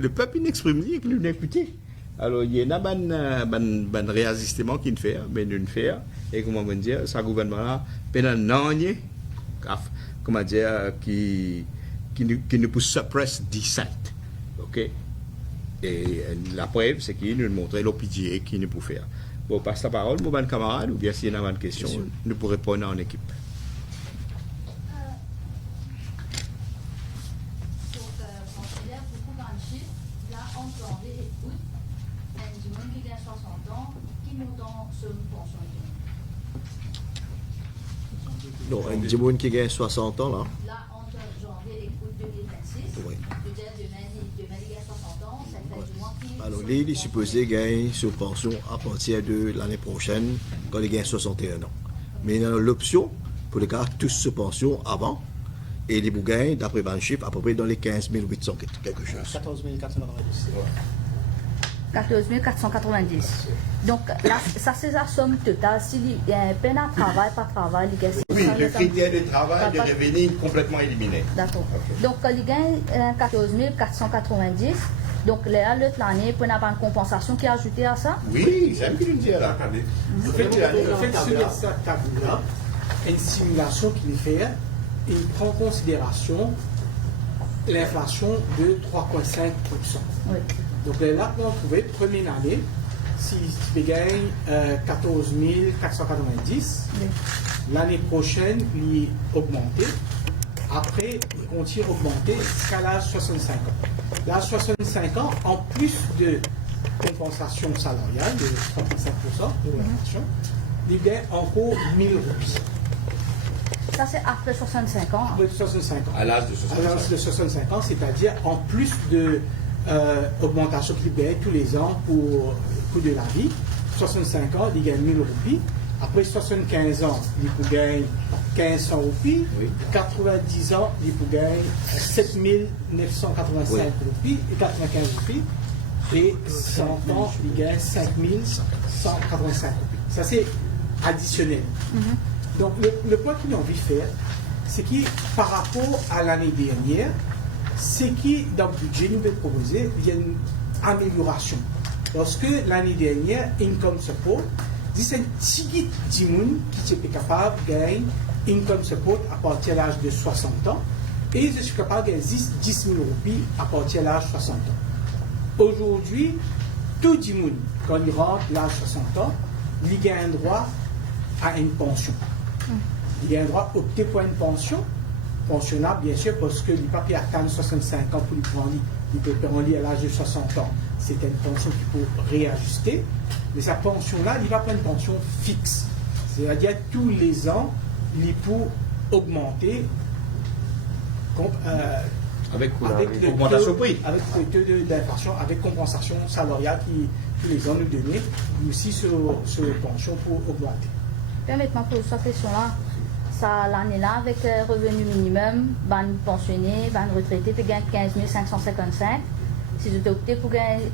Le peuple il exprime lui et lui écouté. Alors il y a un réajustement qui ne fait, mais ne fait et comment on dire, ça gouvernement là, pendant comment dire qui ne peut suppress dissent. OK? Et la preuve c'est qu'il nous montre l'opinion qui ne peut faire. Bon, passe la parole, mon bon camarade, ou bien s'il y a une question, nous pourrons répondre en équipe. Non, un petit monde qui gagne 60 ans, là. Là, entre janvier et août 2026, Oui. peut-être de manière 60 ans, ça fait du moins qui... Alors, il est supposé gagner sa pension à partir de l'année prochaine, quand il gagne 61 ans. Mais il a l'option pour les gars tous se pension avant, et les gagnent, d'après Van Chiffre, à peu près dans les 15 800 quelque chose. 14 490. 14 490. Donc, là, ça, c'est la somme totale. S'il y a un peine à travail, pas travail, il gagne... Oui, le critère de travail, de revenu complètement éliminé. D'accord. Donc, il gagne 14 490. Donc, là, l'autre année, il peut y avoir une compensation qui est ajoutée à ça? Oui, c'est un qui nous dit là. En fait, sur cette table-là, une simulation qu'il fait, il prend en considération l'inflation de 3,5%. Oui. Donc là, on trouvait première année, si tu gagnes 14 490, Oui. l'année prochaine, il est augmenté. Après, il continue à augmenter jusqu'à l'âge 65 ans. L'âge 65 ans, en plus de compensation salariale de 35% de l'inflation, il gagne encore 1000 roupies. Ça, c'est après 65 ans. Après 65 ans. À l'âge de 65 ans. À l'âge de 65 ans, c'est-à-dire en plus de augmentation qu'il gagne tous les ans pour le coût de la vie. 65 ans, il gagne 1000 roupies. Après 75 ans, il peut gagner 1500 roupies. Oui. 90 ans, il peut gagner 7985 roupies et 95 roupies. Et 100 ans, il gagne 5185 roupies. Ça, c'est additionnel. Donc, le point qu'il a envie de faire, c'est que par rapport à l'année dernière, c'est que dans le budget, nous avons proposé, il y a une amélioration. Parce que l'année dernière, Income Support, c'est un petit dimoun qui est capable de gagner income support à partir de l'âge de 60 ans et je suis capable de gagner 10 000 roupies à partir de l'âge de 60 ans. Aujourd'hui, tout dimoun, quand il rentre l'âge de 60 ans, il gagne droit à une pension. Il a un droit d'opter pour une pension, pensionnable bien sûr, parce que le papier attend 65 ans pour lui prendre, il peut prendre à l'âge de 60 ans. C'est une pension qu'il faut réajuster, mais sa pension-là, il va prendre une pension fixe. C'est-à-dire tous les ans, il peut augmenter Avec l'augmentation au prix. Avec le taux d'inflation, avec compensation salariale qui tous les ans nous donnait, mais aussi sur pension pour augmenter. Permettez-moi de poser cette question-là. Ça, l'année-là, avec revenu minimum, ban pensionné, ban retraité, puis gagne 15 555. Si vous optez pour gagner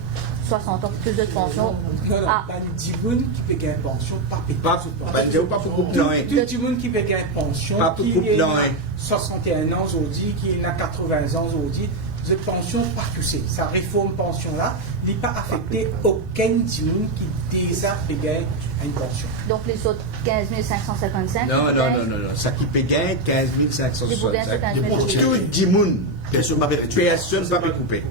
60 ans plus de pension. Non, il y a des gens qui peuvent gagner pension, pas pour couple blanc. Tout le monde qui peut gagner pension, Pas pour qui couple blanc. a 61 ans aujourd'hui, qui a 80 ans aujourd'hui, cette pension pas touchée. Sa réforme pension-là n'est pas affecté aucun monde qui déjà peut gagner une pension. Donc les autres 15 555. Non. Ça qui peut gagner 15 565. Tout le monde. Personne ne m'a Personne ne va pas couper.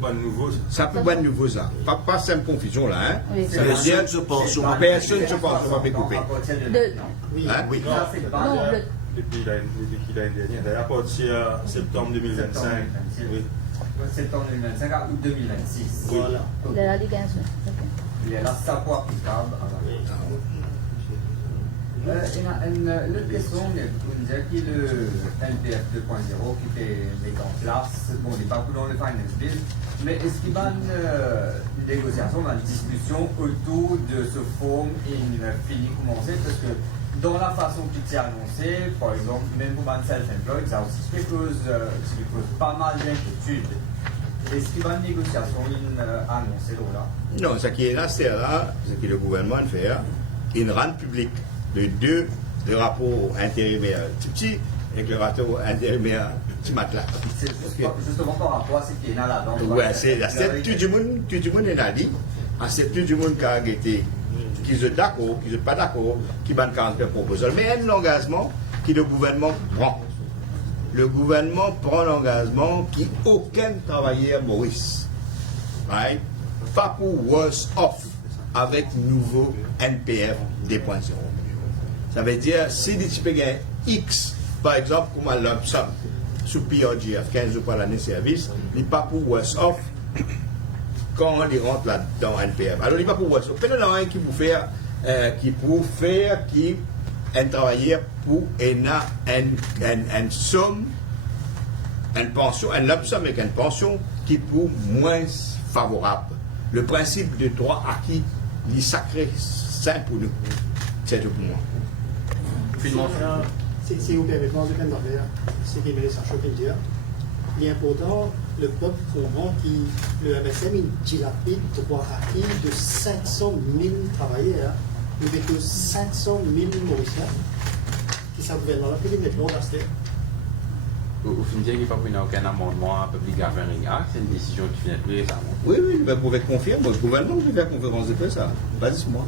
Ça peut être nouveau ça. Pas simple confusion là. Hein? Oui. Ça veut dire se pension. personne ne se pense qu'on va pas couper. Hein? Oui. Non, Depuis l'année dernière, à partir de septembre 2025. Oui. Septembre 2025 à août 2026. Voilà. la Ligue 1. Il est là, ça pour applicable. Une autre question, on dirait que le NPF 2.0 qui était mis en place, bon, il n'est pas dans le finance bill, mais est-ce qu'il y a une négociation, une discussion autour de ce fonds et une fini commencer? Parce que dans la façon qui est annoncée, par exemple, même pour un self-employed, ça aussi quelque chose qui pose pas mal d'inquiétude. Est-ce qu'il y a une négociation annoncée là? Non, ce qui est là, c'est là, ce que le gouvernement fait, il rend public de deux rapports intérimaires petit et le rapport intérimaire petit matelas. C'est justement par rapport à ce qui est là là-dedans. Ouais, c'est tout le monde est là, c'est tout le monde qui a été, qui est d'accord, qui n'est pas d'accord, qui va faire proposal. Mais il y a un engagement que le gouvernement prend. Le gouvernement prend l'engagement qu'aucun travailleur Maurice, right, pas pour worse off avec nouveau NPF 2.0. Ça veut dire, si tu peux gagner X, par exemple, comme un lump sum, sous PRGF, 15 jours par l'année de service, il n'est pas pour worse off quand il rentre là dans NPF. Alors, il n'est pas pour worse off. Il y en a un qui peut faire, un travailleur pour une somme, une pension, un lump sum avec une pension qui est pour moins favorable. Le principe de droit acquis, il est sacré, sain pour nous. C'est tout pour moi. Si vous permettez, je vais faire ce qui me sache dire. Il est important, le peuple comprend que le MSM il dilapide droit acquis de 500 000 travailleurs, mais que 500 000 Mauriciens qui sont gouvernement là, puis maintenant rester. Vous finissez qu'il n'y a pas aucun amendement à Public Governing Act, c'est une décision qui vient de récemment. Oui, vous pouvez confirmer. Le gouvernement peut faire conférence de presse, ça. Vas-y, moi.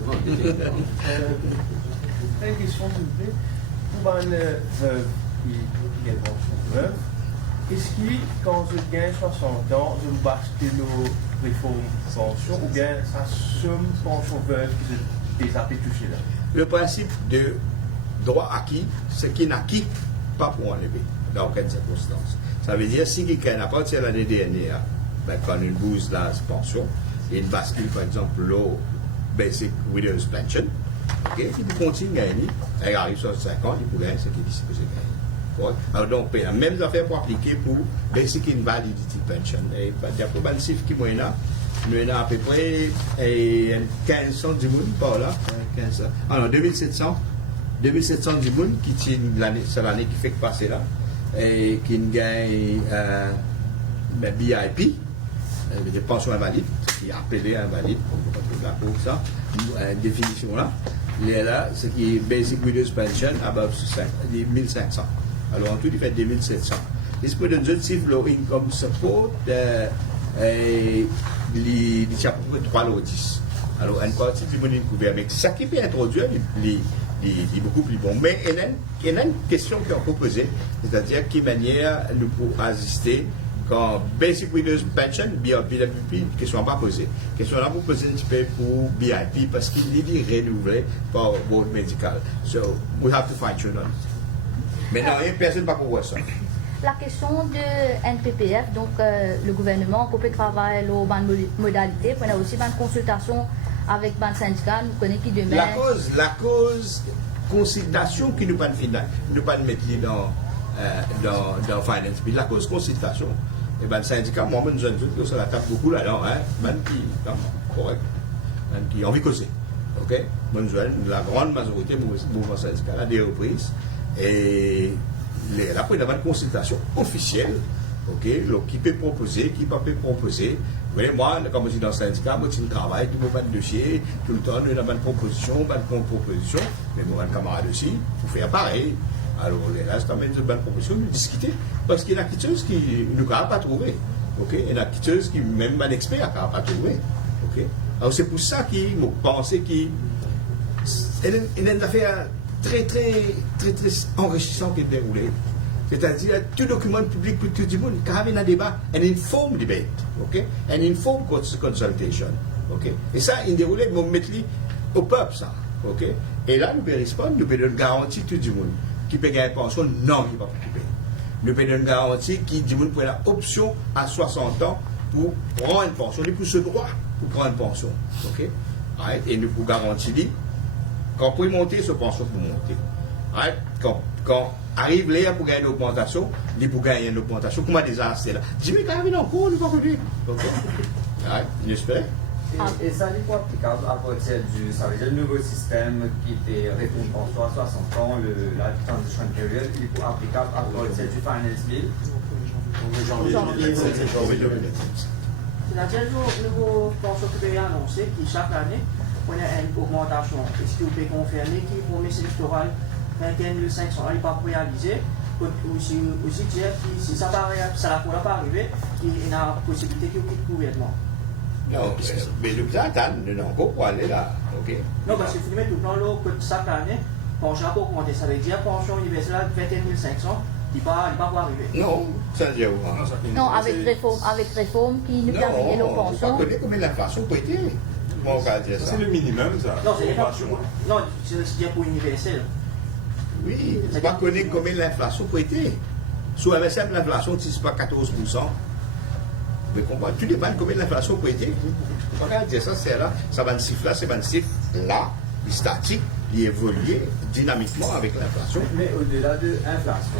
Une question, s'il vous plaît. Pour une veuve qui est pension veuve, est-ce que quand je gagne 60 ans, je vais acheter nos réformes pension ou bien ça somme pension veuve qui est déjà touché là? Le principe de droit acquis, c'est qu'il n'acquis pas pour enlever dans aucune circonstance. Ça veut dire si quelqu'un, à partir de l'année dernière, quand il bouge la pension, il bascule par exemple le Basic Widow's Pension, okay, il peut continuer à gagner, il arrive sur 5 ans, il peut gagner ce qu'il dit que j'ai gagné. Ouais. Alors donc, la même affaire pour appliquer pour Basic Invalidity Pension. Et d'après le chiffre qui est là, nous avons à peu près 1500 du monde par là. 1500. Alors 2700 du monde qui tiennent l'année, c'est l'année qui fait que passer là, et qui gagne BIP, des pensions invalides, qui est appelé invalide, pour ça, définition là. Il est là, ce qui est Basic Widow's Pension, above 1500. Alors en tout, il fait 2700. Il peut donner un chiffre, le income support, il y a à peu près 3 lotis. Alors, une partie du monde est couvert. Mais ça qui peut introduire, est beaucoup plus bon. Mais il y a une question qu'on peut poser, c'est-à-dire quelle manière nous pouvons assister quand Basic Widows Pension, BWP, question pas posée. Question là pour poser un petit peu pour BIP parce qu'il est renouvelé par Board Medical. So, we have to fine tune on it. Maintenant, personne ne va pouvoir ça. La question de NPPF, donc le gouvernement, peut travailler aux bonnes modalités, on a aussi une consultation avec le syndicat, nous connaissons qui demain. La cause, consultation qui nous pas finale, nous pas mettre dans finance, puis la cause consultation. Et ben le syndicat, moi, nous avons dit que ça la tape beaucoup là-dedans, hein, ben qui, correct, ben qui ont envie de causer, ok. La grande majorité du mouvement syndical a des reprises et là, il y a une consultation officielle, ok, qui peut proposer, qui ne peut pas proposer. Vous voyez, moi, comme je suis dans le syndicat, moi, je travaille, tout le monde a dossier, tout le temps, nous avons une proposition, une contre-proposition, mais mon camarade aussi, il faut faire pareil. Alors, là, c'est une bonne proposition, nous discuter, parce qu'il y a quelque chose qui ne peut pas trouver, ok, il y a quelque chose qui, même un expert ne peut pas trouver, ok. Alors, c'est pour ça qu'il pense qu'il y a une affaire très enrichissant qui est déroulé. C'est-à-dire, tout document public pour tout le monde, quand il y a un débat, un informed debate, ok? Un informed consultation, ok? Et ça, il déroule, nous mettons au peuple, ça, ok? Et là, nous pouvons répondre, nous pouvons donner une garantie à tout le monde qui peut gagner une pension, non, il ne va pas payer. Nous pouvons donner une garantie qui dit qu'il a l'option à 60 ans pour prendre une pension, il a ce droit pour prendre une pension, ok? Right? Et nous pouvons garantir, quand vous monter, ce pension pour monter. Right? Quand arrive l'air pour gagner une augmentation, il pour gagner une augmentation, comment déjà c'est là. Dis-moi quand même encore, nous ne pouvons pas dire. Ok? Right? J'espère. Et ça n'est pas applicable à partir du ça veut dire, le nouveau système qui était répondu en 60 ans, la transition période, il est applicable à partir du finance bill. C'est-à-dire le nouveau pension qui est annoncé, qui chaque année, on a une augmentation. Est-ce que vous pouvez confirmer qu'il pour mes électorales 21 500 n'est pas réalisé? Aussi dire que si ça ne va pas arriver, il y a une possibilité qu'il quitte le gouvernement. Non, mais nous attendons, nous n'avons pas pour aller là. Ok? Non, parce que vous mettez tout le temps que chaque année, pension n'a pas augmenté. Ça veut dire pension universelle 21 500, il ne va pas arriver. Non, ça veut dire non, avec réforme qui nous permet nos pensions. On ne connaît combien l'inflation peut être. C'est le minimum, ça. Non, c'est pour universel. Oui, on ne pas connaître combien l'inflation peut être. Sur MSM, l'inflation, si ce n'est pas 14%. Mais comprends, tout dépend de combien l'inflation peut être. On va dire ça, c'est là, ça va un chiffre là, c'est un chiffre là, il est statique, il évolue dynamiquement avec l'inflation. Mais au-delà de l'inflation,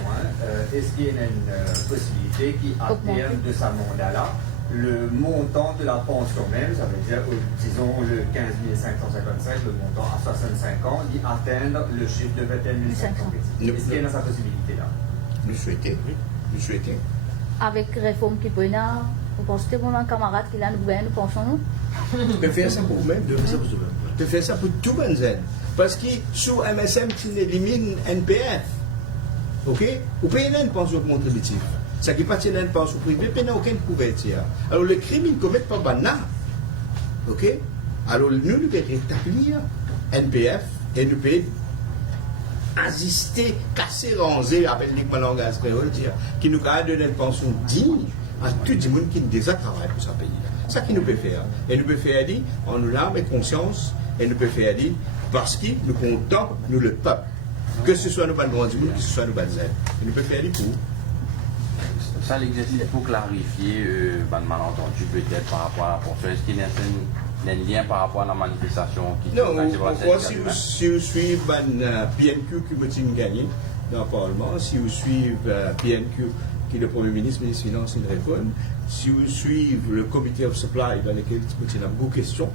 est-ce qu'il y a une possibilité qui, à terme de sa mandat-là, le montant de la pension même, ça veut dire, disons, le 15 555, le montant à 65 ans, d'y atteindre le chiffre de 21 500. Est-ce qu'il y a sa possibilité-là? Nous souhaitons. Avec réforme qui peut là, vous pensez que mon camarade qui l'a nous gagné, nous pensons nous? De faire ça pour vous-même, de faire ça pour tout le monde. Parce que sous MSM, qui élimine NPF, ok? Vous payez une pension contributive. Ça qui partit d'une pension privée, il n'y a aucune couverture. Alors le crime, il ne commet pas banal. Ok? Alors nous devons rétablir NPF et nous devons assister, casser, ranger, avec le langage créole, qui nous a donné une pension digne à tout le monde qui déjà travaille pour ce pays. C'est ça qui nous peut faire. Et nous peut faire dire, on nous a met conscience, et nous peut faire dire, parce que nous comptons, nous le peuple. Que ce soit nous pas grands, que ce soit nous pas aides. Et nous peut faire dire pour. Ça, l'exercice pour clarifier le malentendu peut-être par rapport à la pension. Est-ce qu'il y a un lien par rapport à la manifestation qui non, si vous suivez PNQ qui me gagné dans le Parlement, si vous suivez PNQ qui est le Premier ministre, ministre des Finances, il répond, si vous suivez le comité of supply dans lequel il y a beaucoup de questions,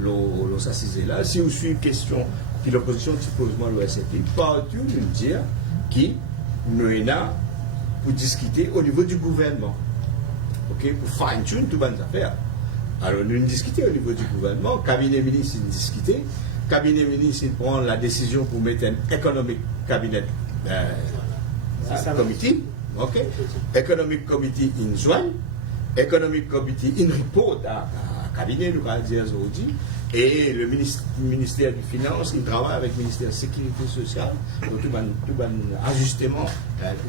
l'on s'assise là, si vous suivez question qui l'opposition pose moi l'OSCP, partout nous dire qui nous est là pour discuter au niveau du gouvernement, ok, pour fine-tune toutes les affaires. Alors nous discutons au niveau du gouvernement, cabinet ministre discuter, cabinet ministre prend la décision pour mettre un economic cabinet committee, ok, economic committee in joint, economic committee in report à cabinet, nous allons dire aujourd'hui, et le ministère des Finances, il travaille avec le ministère de la Sécurité sociale, donc tout un ajustement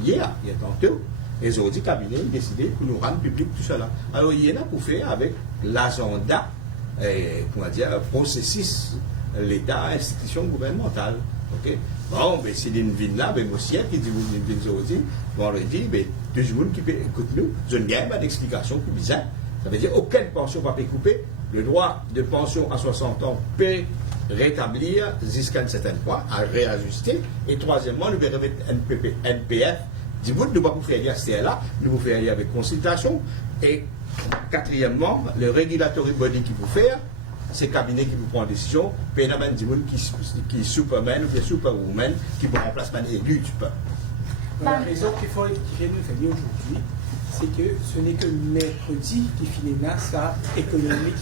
hier, il y a tantôt, et aujourd'hui, le cabinet a décidé pour nous rendre public tout cela. Alors, il y en a pour faire avec l'agenda, comment dire, processus, l'État, institution gouvernementale. Okay? Bon, mais c'est une ville là, ben, aussi, qui dit une ville aujourd'hui, bon, on dit, ben, tout le monde qui peut écouter nous, je ne gagne pas d'explication plus bizarre. Ça veut dire aucune pension va pas couper. Le droit de pension à 60 ans peut rétablir jusqu'à un certain point, à réajuster. Et troisièmement, nous verrons NPF. Dis-vous, nous ne pouvons pas faire aller là, nous pouvons faire aller avec consultation. Et quatrièmement, le regulatory body qui peut faire, c'est le cabinet qui vous prend une décision, puis il y a des gens qui est Superman ou bien Superwoman qui vont remplacer un élu du peuple. La raison qu'il vient nous faire aujourd'hui, c'est que ce n'est que mercredi qui finit ça économique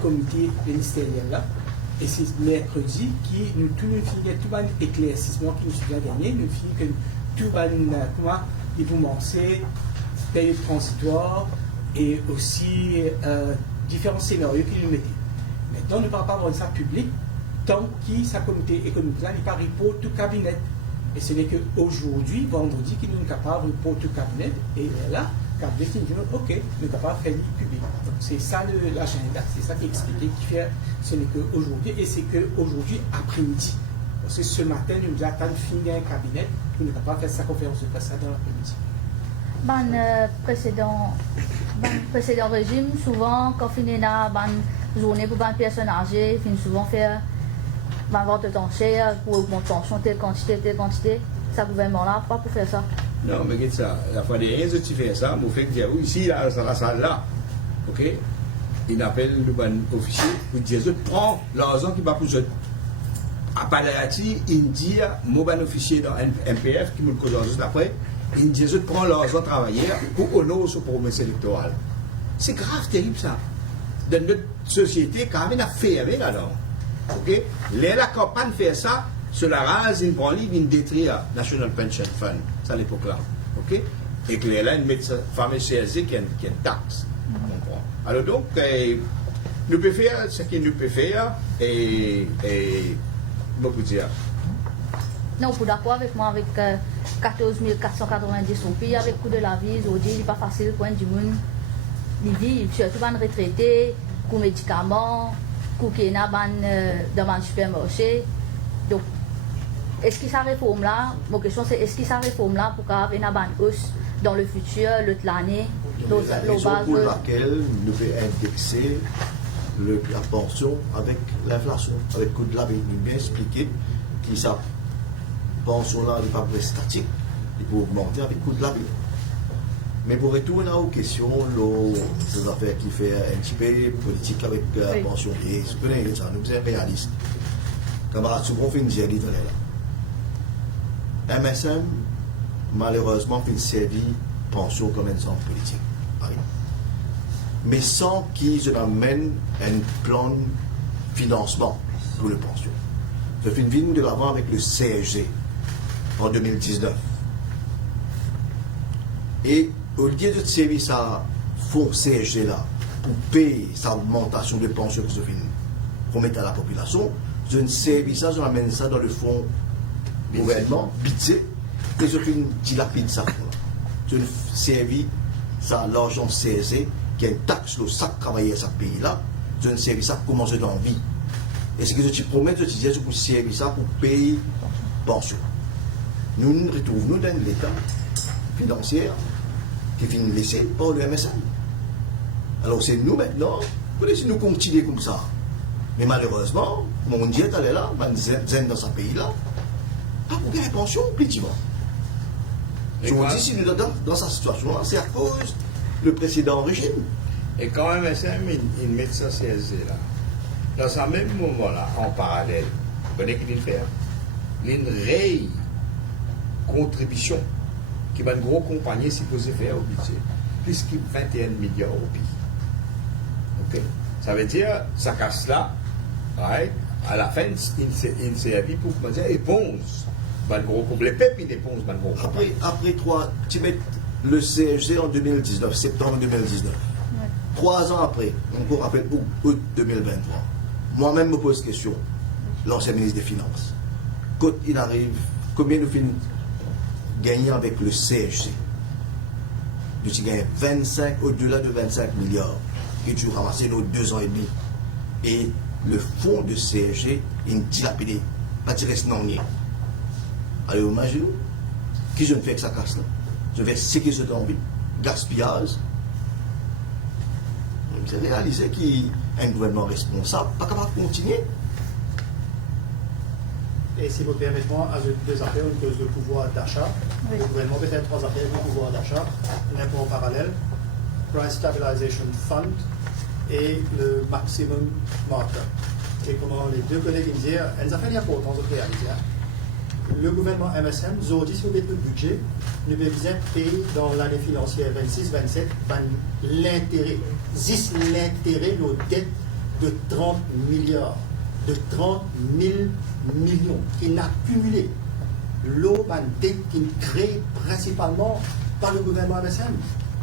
comité ministériel là. Et c'est mercredi qui nous finit tout un éclaircissement qui nous a gagné, nous finit que tout un comment ils vont lancer période transitoire et aussi différents scénarios qu'ils nous mettaient. Maintenant, nous ne parlons pas avoir ça public tant que sa comité économique là n'est pas pour tout cabinet. Et ce n'est qu'aujourd'hui, vendredi, qu'il nous est capable pour tout cabinet. Et là, cabinet qui nous dit OK, nous sommes capables de faire du public. Donc c'est ça l'agenda, c'est ça qui est expliqué, qui fait ce n'est qu'aujourd'hui et c'est qu'aujourd'hui après-midi. Parce que ce matin, nous attendons de finir un cabinet, nous sommes capables de faire sa conférence de presse dans l'après-midi. Précédent régime, souvent, quand on finit la journée pour une personne âgée, il finit souvent faire une vente de cher pour augmenter pension, telle quantité. Ça gouvernement-là, pas pour faire ça. Non, mais regarde ça. La fois des réseaux qui font ça, je fais dire, ici, là, dans la salle là, ok, il appelle le officier pour dire, je prends l'argent qui va pour eux. À Palerati, il dit, mon officier dans MPF, qui me le cause juste après, il dit, je prends l'argent travailler pour honorer sa promesse électorale. C'est grave, terrible ça. Dans notre société, quand même, on a fait là-dedans. Ok? La campagne fait ça, sur la rase, il prend livre, il détruire National Pension Fund, c'est à l'époque-là. Ok? Et que là, il met sa fameuse CSG qui est une taxe. Alors donc, nous pouvons faire ce qu'il nous peut faire et je peux dire. Non, vous d'accord avec moi, avec 14 490 au pays, avec le coût de la vie, aujourd'hui, il n'est pas facile pour un du monde. Il vit, surtout les retraités, pour les médicaments, pour qu'il y ait dans un supermarché. Donc, est-ce que sa réforme-là, ma question c'est, est-ce que sa réforme-là pour avoir une hausse dans le futur, l'année, la raison pour laquelle nous devons indexer la pension avec l'inflation, avec le coût de la vie. Nous bien expliqué que sa pension-là n'est pas statique, il peut augmenter avec le coût de la vie. Mais pour retourner aux questions, ces affaires qui fait un petit peu politique avec la pension, et ce que nous sommes réalistes. Camarades, souvent, fait une gérée de là. MSM, malheureusement, fait une série pension comme un centre politique. Mais sans qu'ils amènent un plan de financement pour les pensions. Je fais une ligne de l'avant avec le CSG en 2019. Et au lieu de servir ça, fonds CSG là, pour payer sa augmentation de pension que je viens promettre à la population, je ne servis ça, je ramène ça dans le fonds gouvernement, budget, et je fais une dilapide ça. Je ne servis ça, l'argent CSG, qui est une taxe sur chaque travailleur de ce pays-là, je ne servis ça pour manger dans la vie. Et ce que je te promets, je te dis, je peux servir ça pour payer pension. Nous nous retrouvons dans l'État financier qui finit laissé par le MSM. Alors c'est nous maintenant, vous laissez nous continuer comme ça. Mais malheureusement, mon Dieu est allé là, dans ce pays-là, pas pour gagner pension, plutôt. Je vous dis, si nous sommes dans cette situation-là, c'est à cause du précédent régime. Et quand MSM, ils mettent ça CSG là. Dans ce même moment-là, en parallèle, vous connaissez ce qu'ils font? Une réelle contribution qui va une grosse compagnie supposée faire au budget, plus que 21 milliards au pays. Okay? Ça veut dire, ça casse là, right? À la fin, il servit pour dire éponge. Les peuples, ils épongent. Après tu mets le CSG en 2019, septembre 2019. 3 ans après, encore après août 2023, moi-même me pose question, l'ancien ministre des Finances. Quand il arrive, combien nous finissons gagner avec le CHC? Nous gagnons 25, au-delà de 25 milliards, et tu ramasses nos 2 ans et demi. Et le fonds de CSG est dilapidé, pas de reste non nier. Alors imaginez-vous, qui je ne fais que ça casse là? Je vais séquer ce temps, gaspillage. Vous avez réalisé qu'il y a un gouvernement responsable, pas capable de continuer. Et si vous permettez-moi, à deux affaires, une cause de pouvoir d'achat. Oui. Le gouvernement peut faire 3 affaires de pouvoir d'achat, l'impôt en parallèle, Price Stabilization Fund et le maximum markup. Et comment les deux collègues me disent, elles ont fait l'importance de réaliser. Le gouvernement MSM, aujourd'hui, si vous mettez le budget, nous devons payer dans l'année financière 26-27 l'intérêt, l'intérêt, nos dettes de 30 milliards, de 30 000 millions qui n'a cumulé. L'eau, dette qui est créée principalement par le gouvernement MSM.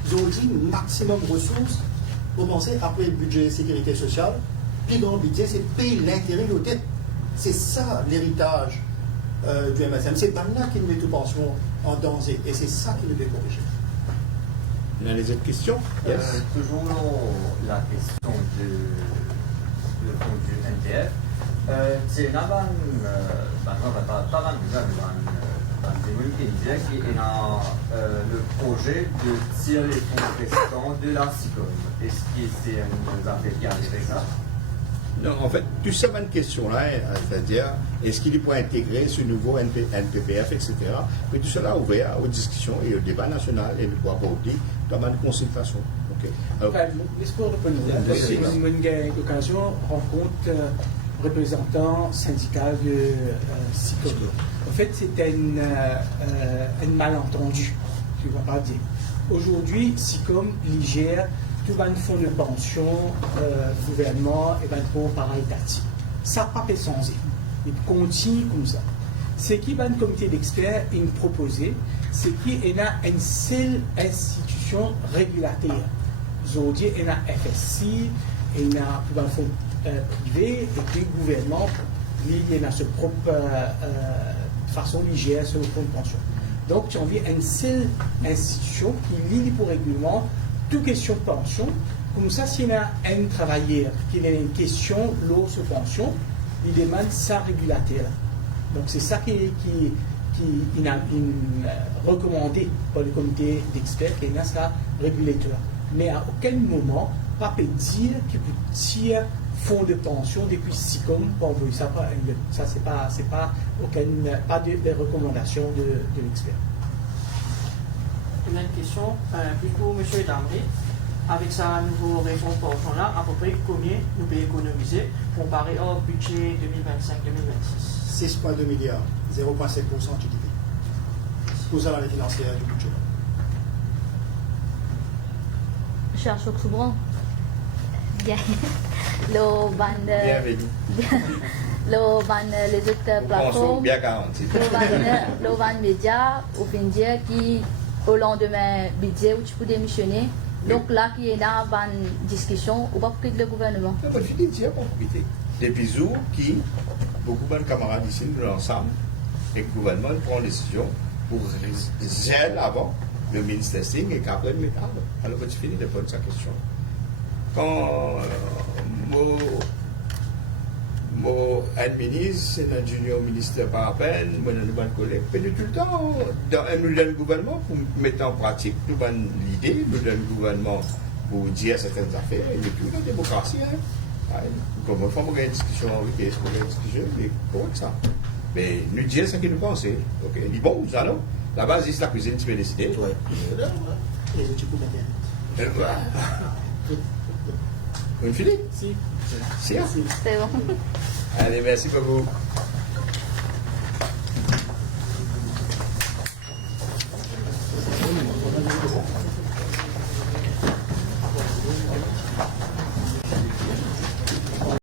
Aujourd'hui, maximum ressources, vous pensez, après le budget sécurité sociale, plus grand budget, c'est payer l'intérêt de nos dettes. C'est ça l'héritage du MSM. C'est pas là qu'il met toute pension en danger. Et c'est ça qu'il devait corriger. Il y a les autres questions? Yes. Toujours la question du NTF. C'est une qui est dans le projet de tirer les fonds restants de la SICOM. Est-ce que c'est une affaire qui arrive avec ça? Non, en fait, tout ça, une question-là, c'est-à-dire, est-ce qu'il pourrait intégrer ce nouveau NPPF, etc. Mais tout cela ouvert aux discussions et au débat national et de pouvoir voter dans une consultation. Okay. Alors, l'espoir de répondre, c'est une occasion rencontre représentant syndical de SICOM. En fait, c'est un malentendu, je ne vais pas dire. Aujourd'hui, SICOM, l'IGR, tout va une fonds de pension, gouvernement et ben pour pareil étatique. Ça n'a pas fait changer. Il continue comme ça. Ce qui va un comité d'experts proposé, c'est qu'il y a une seule institution régulateur. Aujourd'hui, il y a FSI, il y a un fonds privé et puis le gouvernement, il y a sa propre façon de gérer ce fonds de pension. Donc, tu as envie une seule institution qui lit pour règlement toute question de pension. Comme ça, s'il y a un travailleur qui a une question, l'eau sur pension, il demande sa régulateur. Donc, c'est ça qui est recommandé par le comité d'experts, qu'il y a sa régulateur. Mais à aucun moment, pas peut dire qu'il peut tirer fonds de pension depuis SICOM pour vous. Ça, c'est pas de recommandation de l'expert. Une question, plus pour M. Damré. Avec sa nouvelle réforme pension-là, à peu près combien nous pouvons économiser comparé au budget 2025-2026? 6,2 milliards, 0,5% du GDP. Pour ça, l'année financière du budget. Cher Choksoubron, bien. Les autres plateformes, le média, au fin dire qui au lendemain budget où tu peux démissionner. Donc là, il y a une discussion, on va quitter le gouvernement. Des bisous qui, beaucoup de camarades ici, nous ensemble, et le gouvernement prend une décision pour gérer avant le ministère Singh et qu'après le métal. Alors, tu finis de répondre à sa question. Quand un ministre, c'est un junior ministère par appel, moi, je suis un collègue, mais tout le temps, nous donne le gouvernement pour mettre en pratique, nous donne l'idée, nous donne le gouvernement pour dire certaines affaires, et tout la démocratie. Comme il faut avoir une discussion avec eux, une discussion, mais comment ça? Mais nous dire ce que nous pensons. Ok, il dit bon, nous allons. La base, c'est la cuisine, tu peux décider. Les outils pour Internet. Une finie? Si. Si. C'est bon. Allez, merci beaucoup.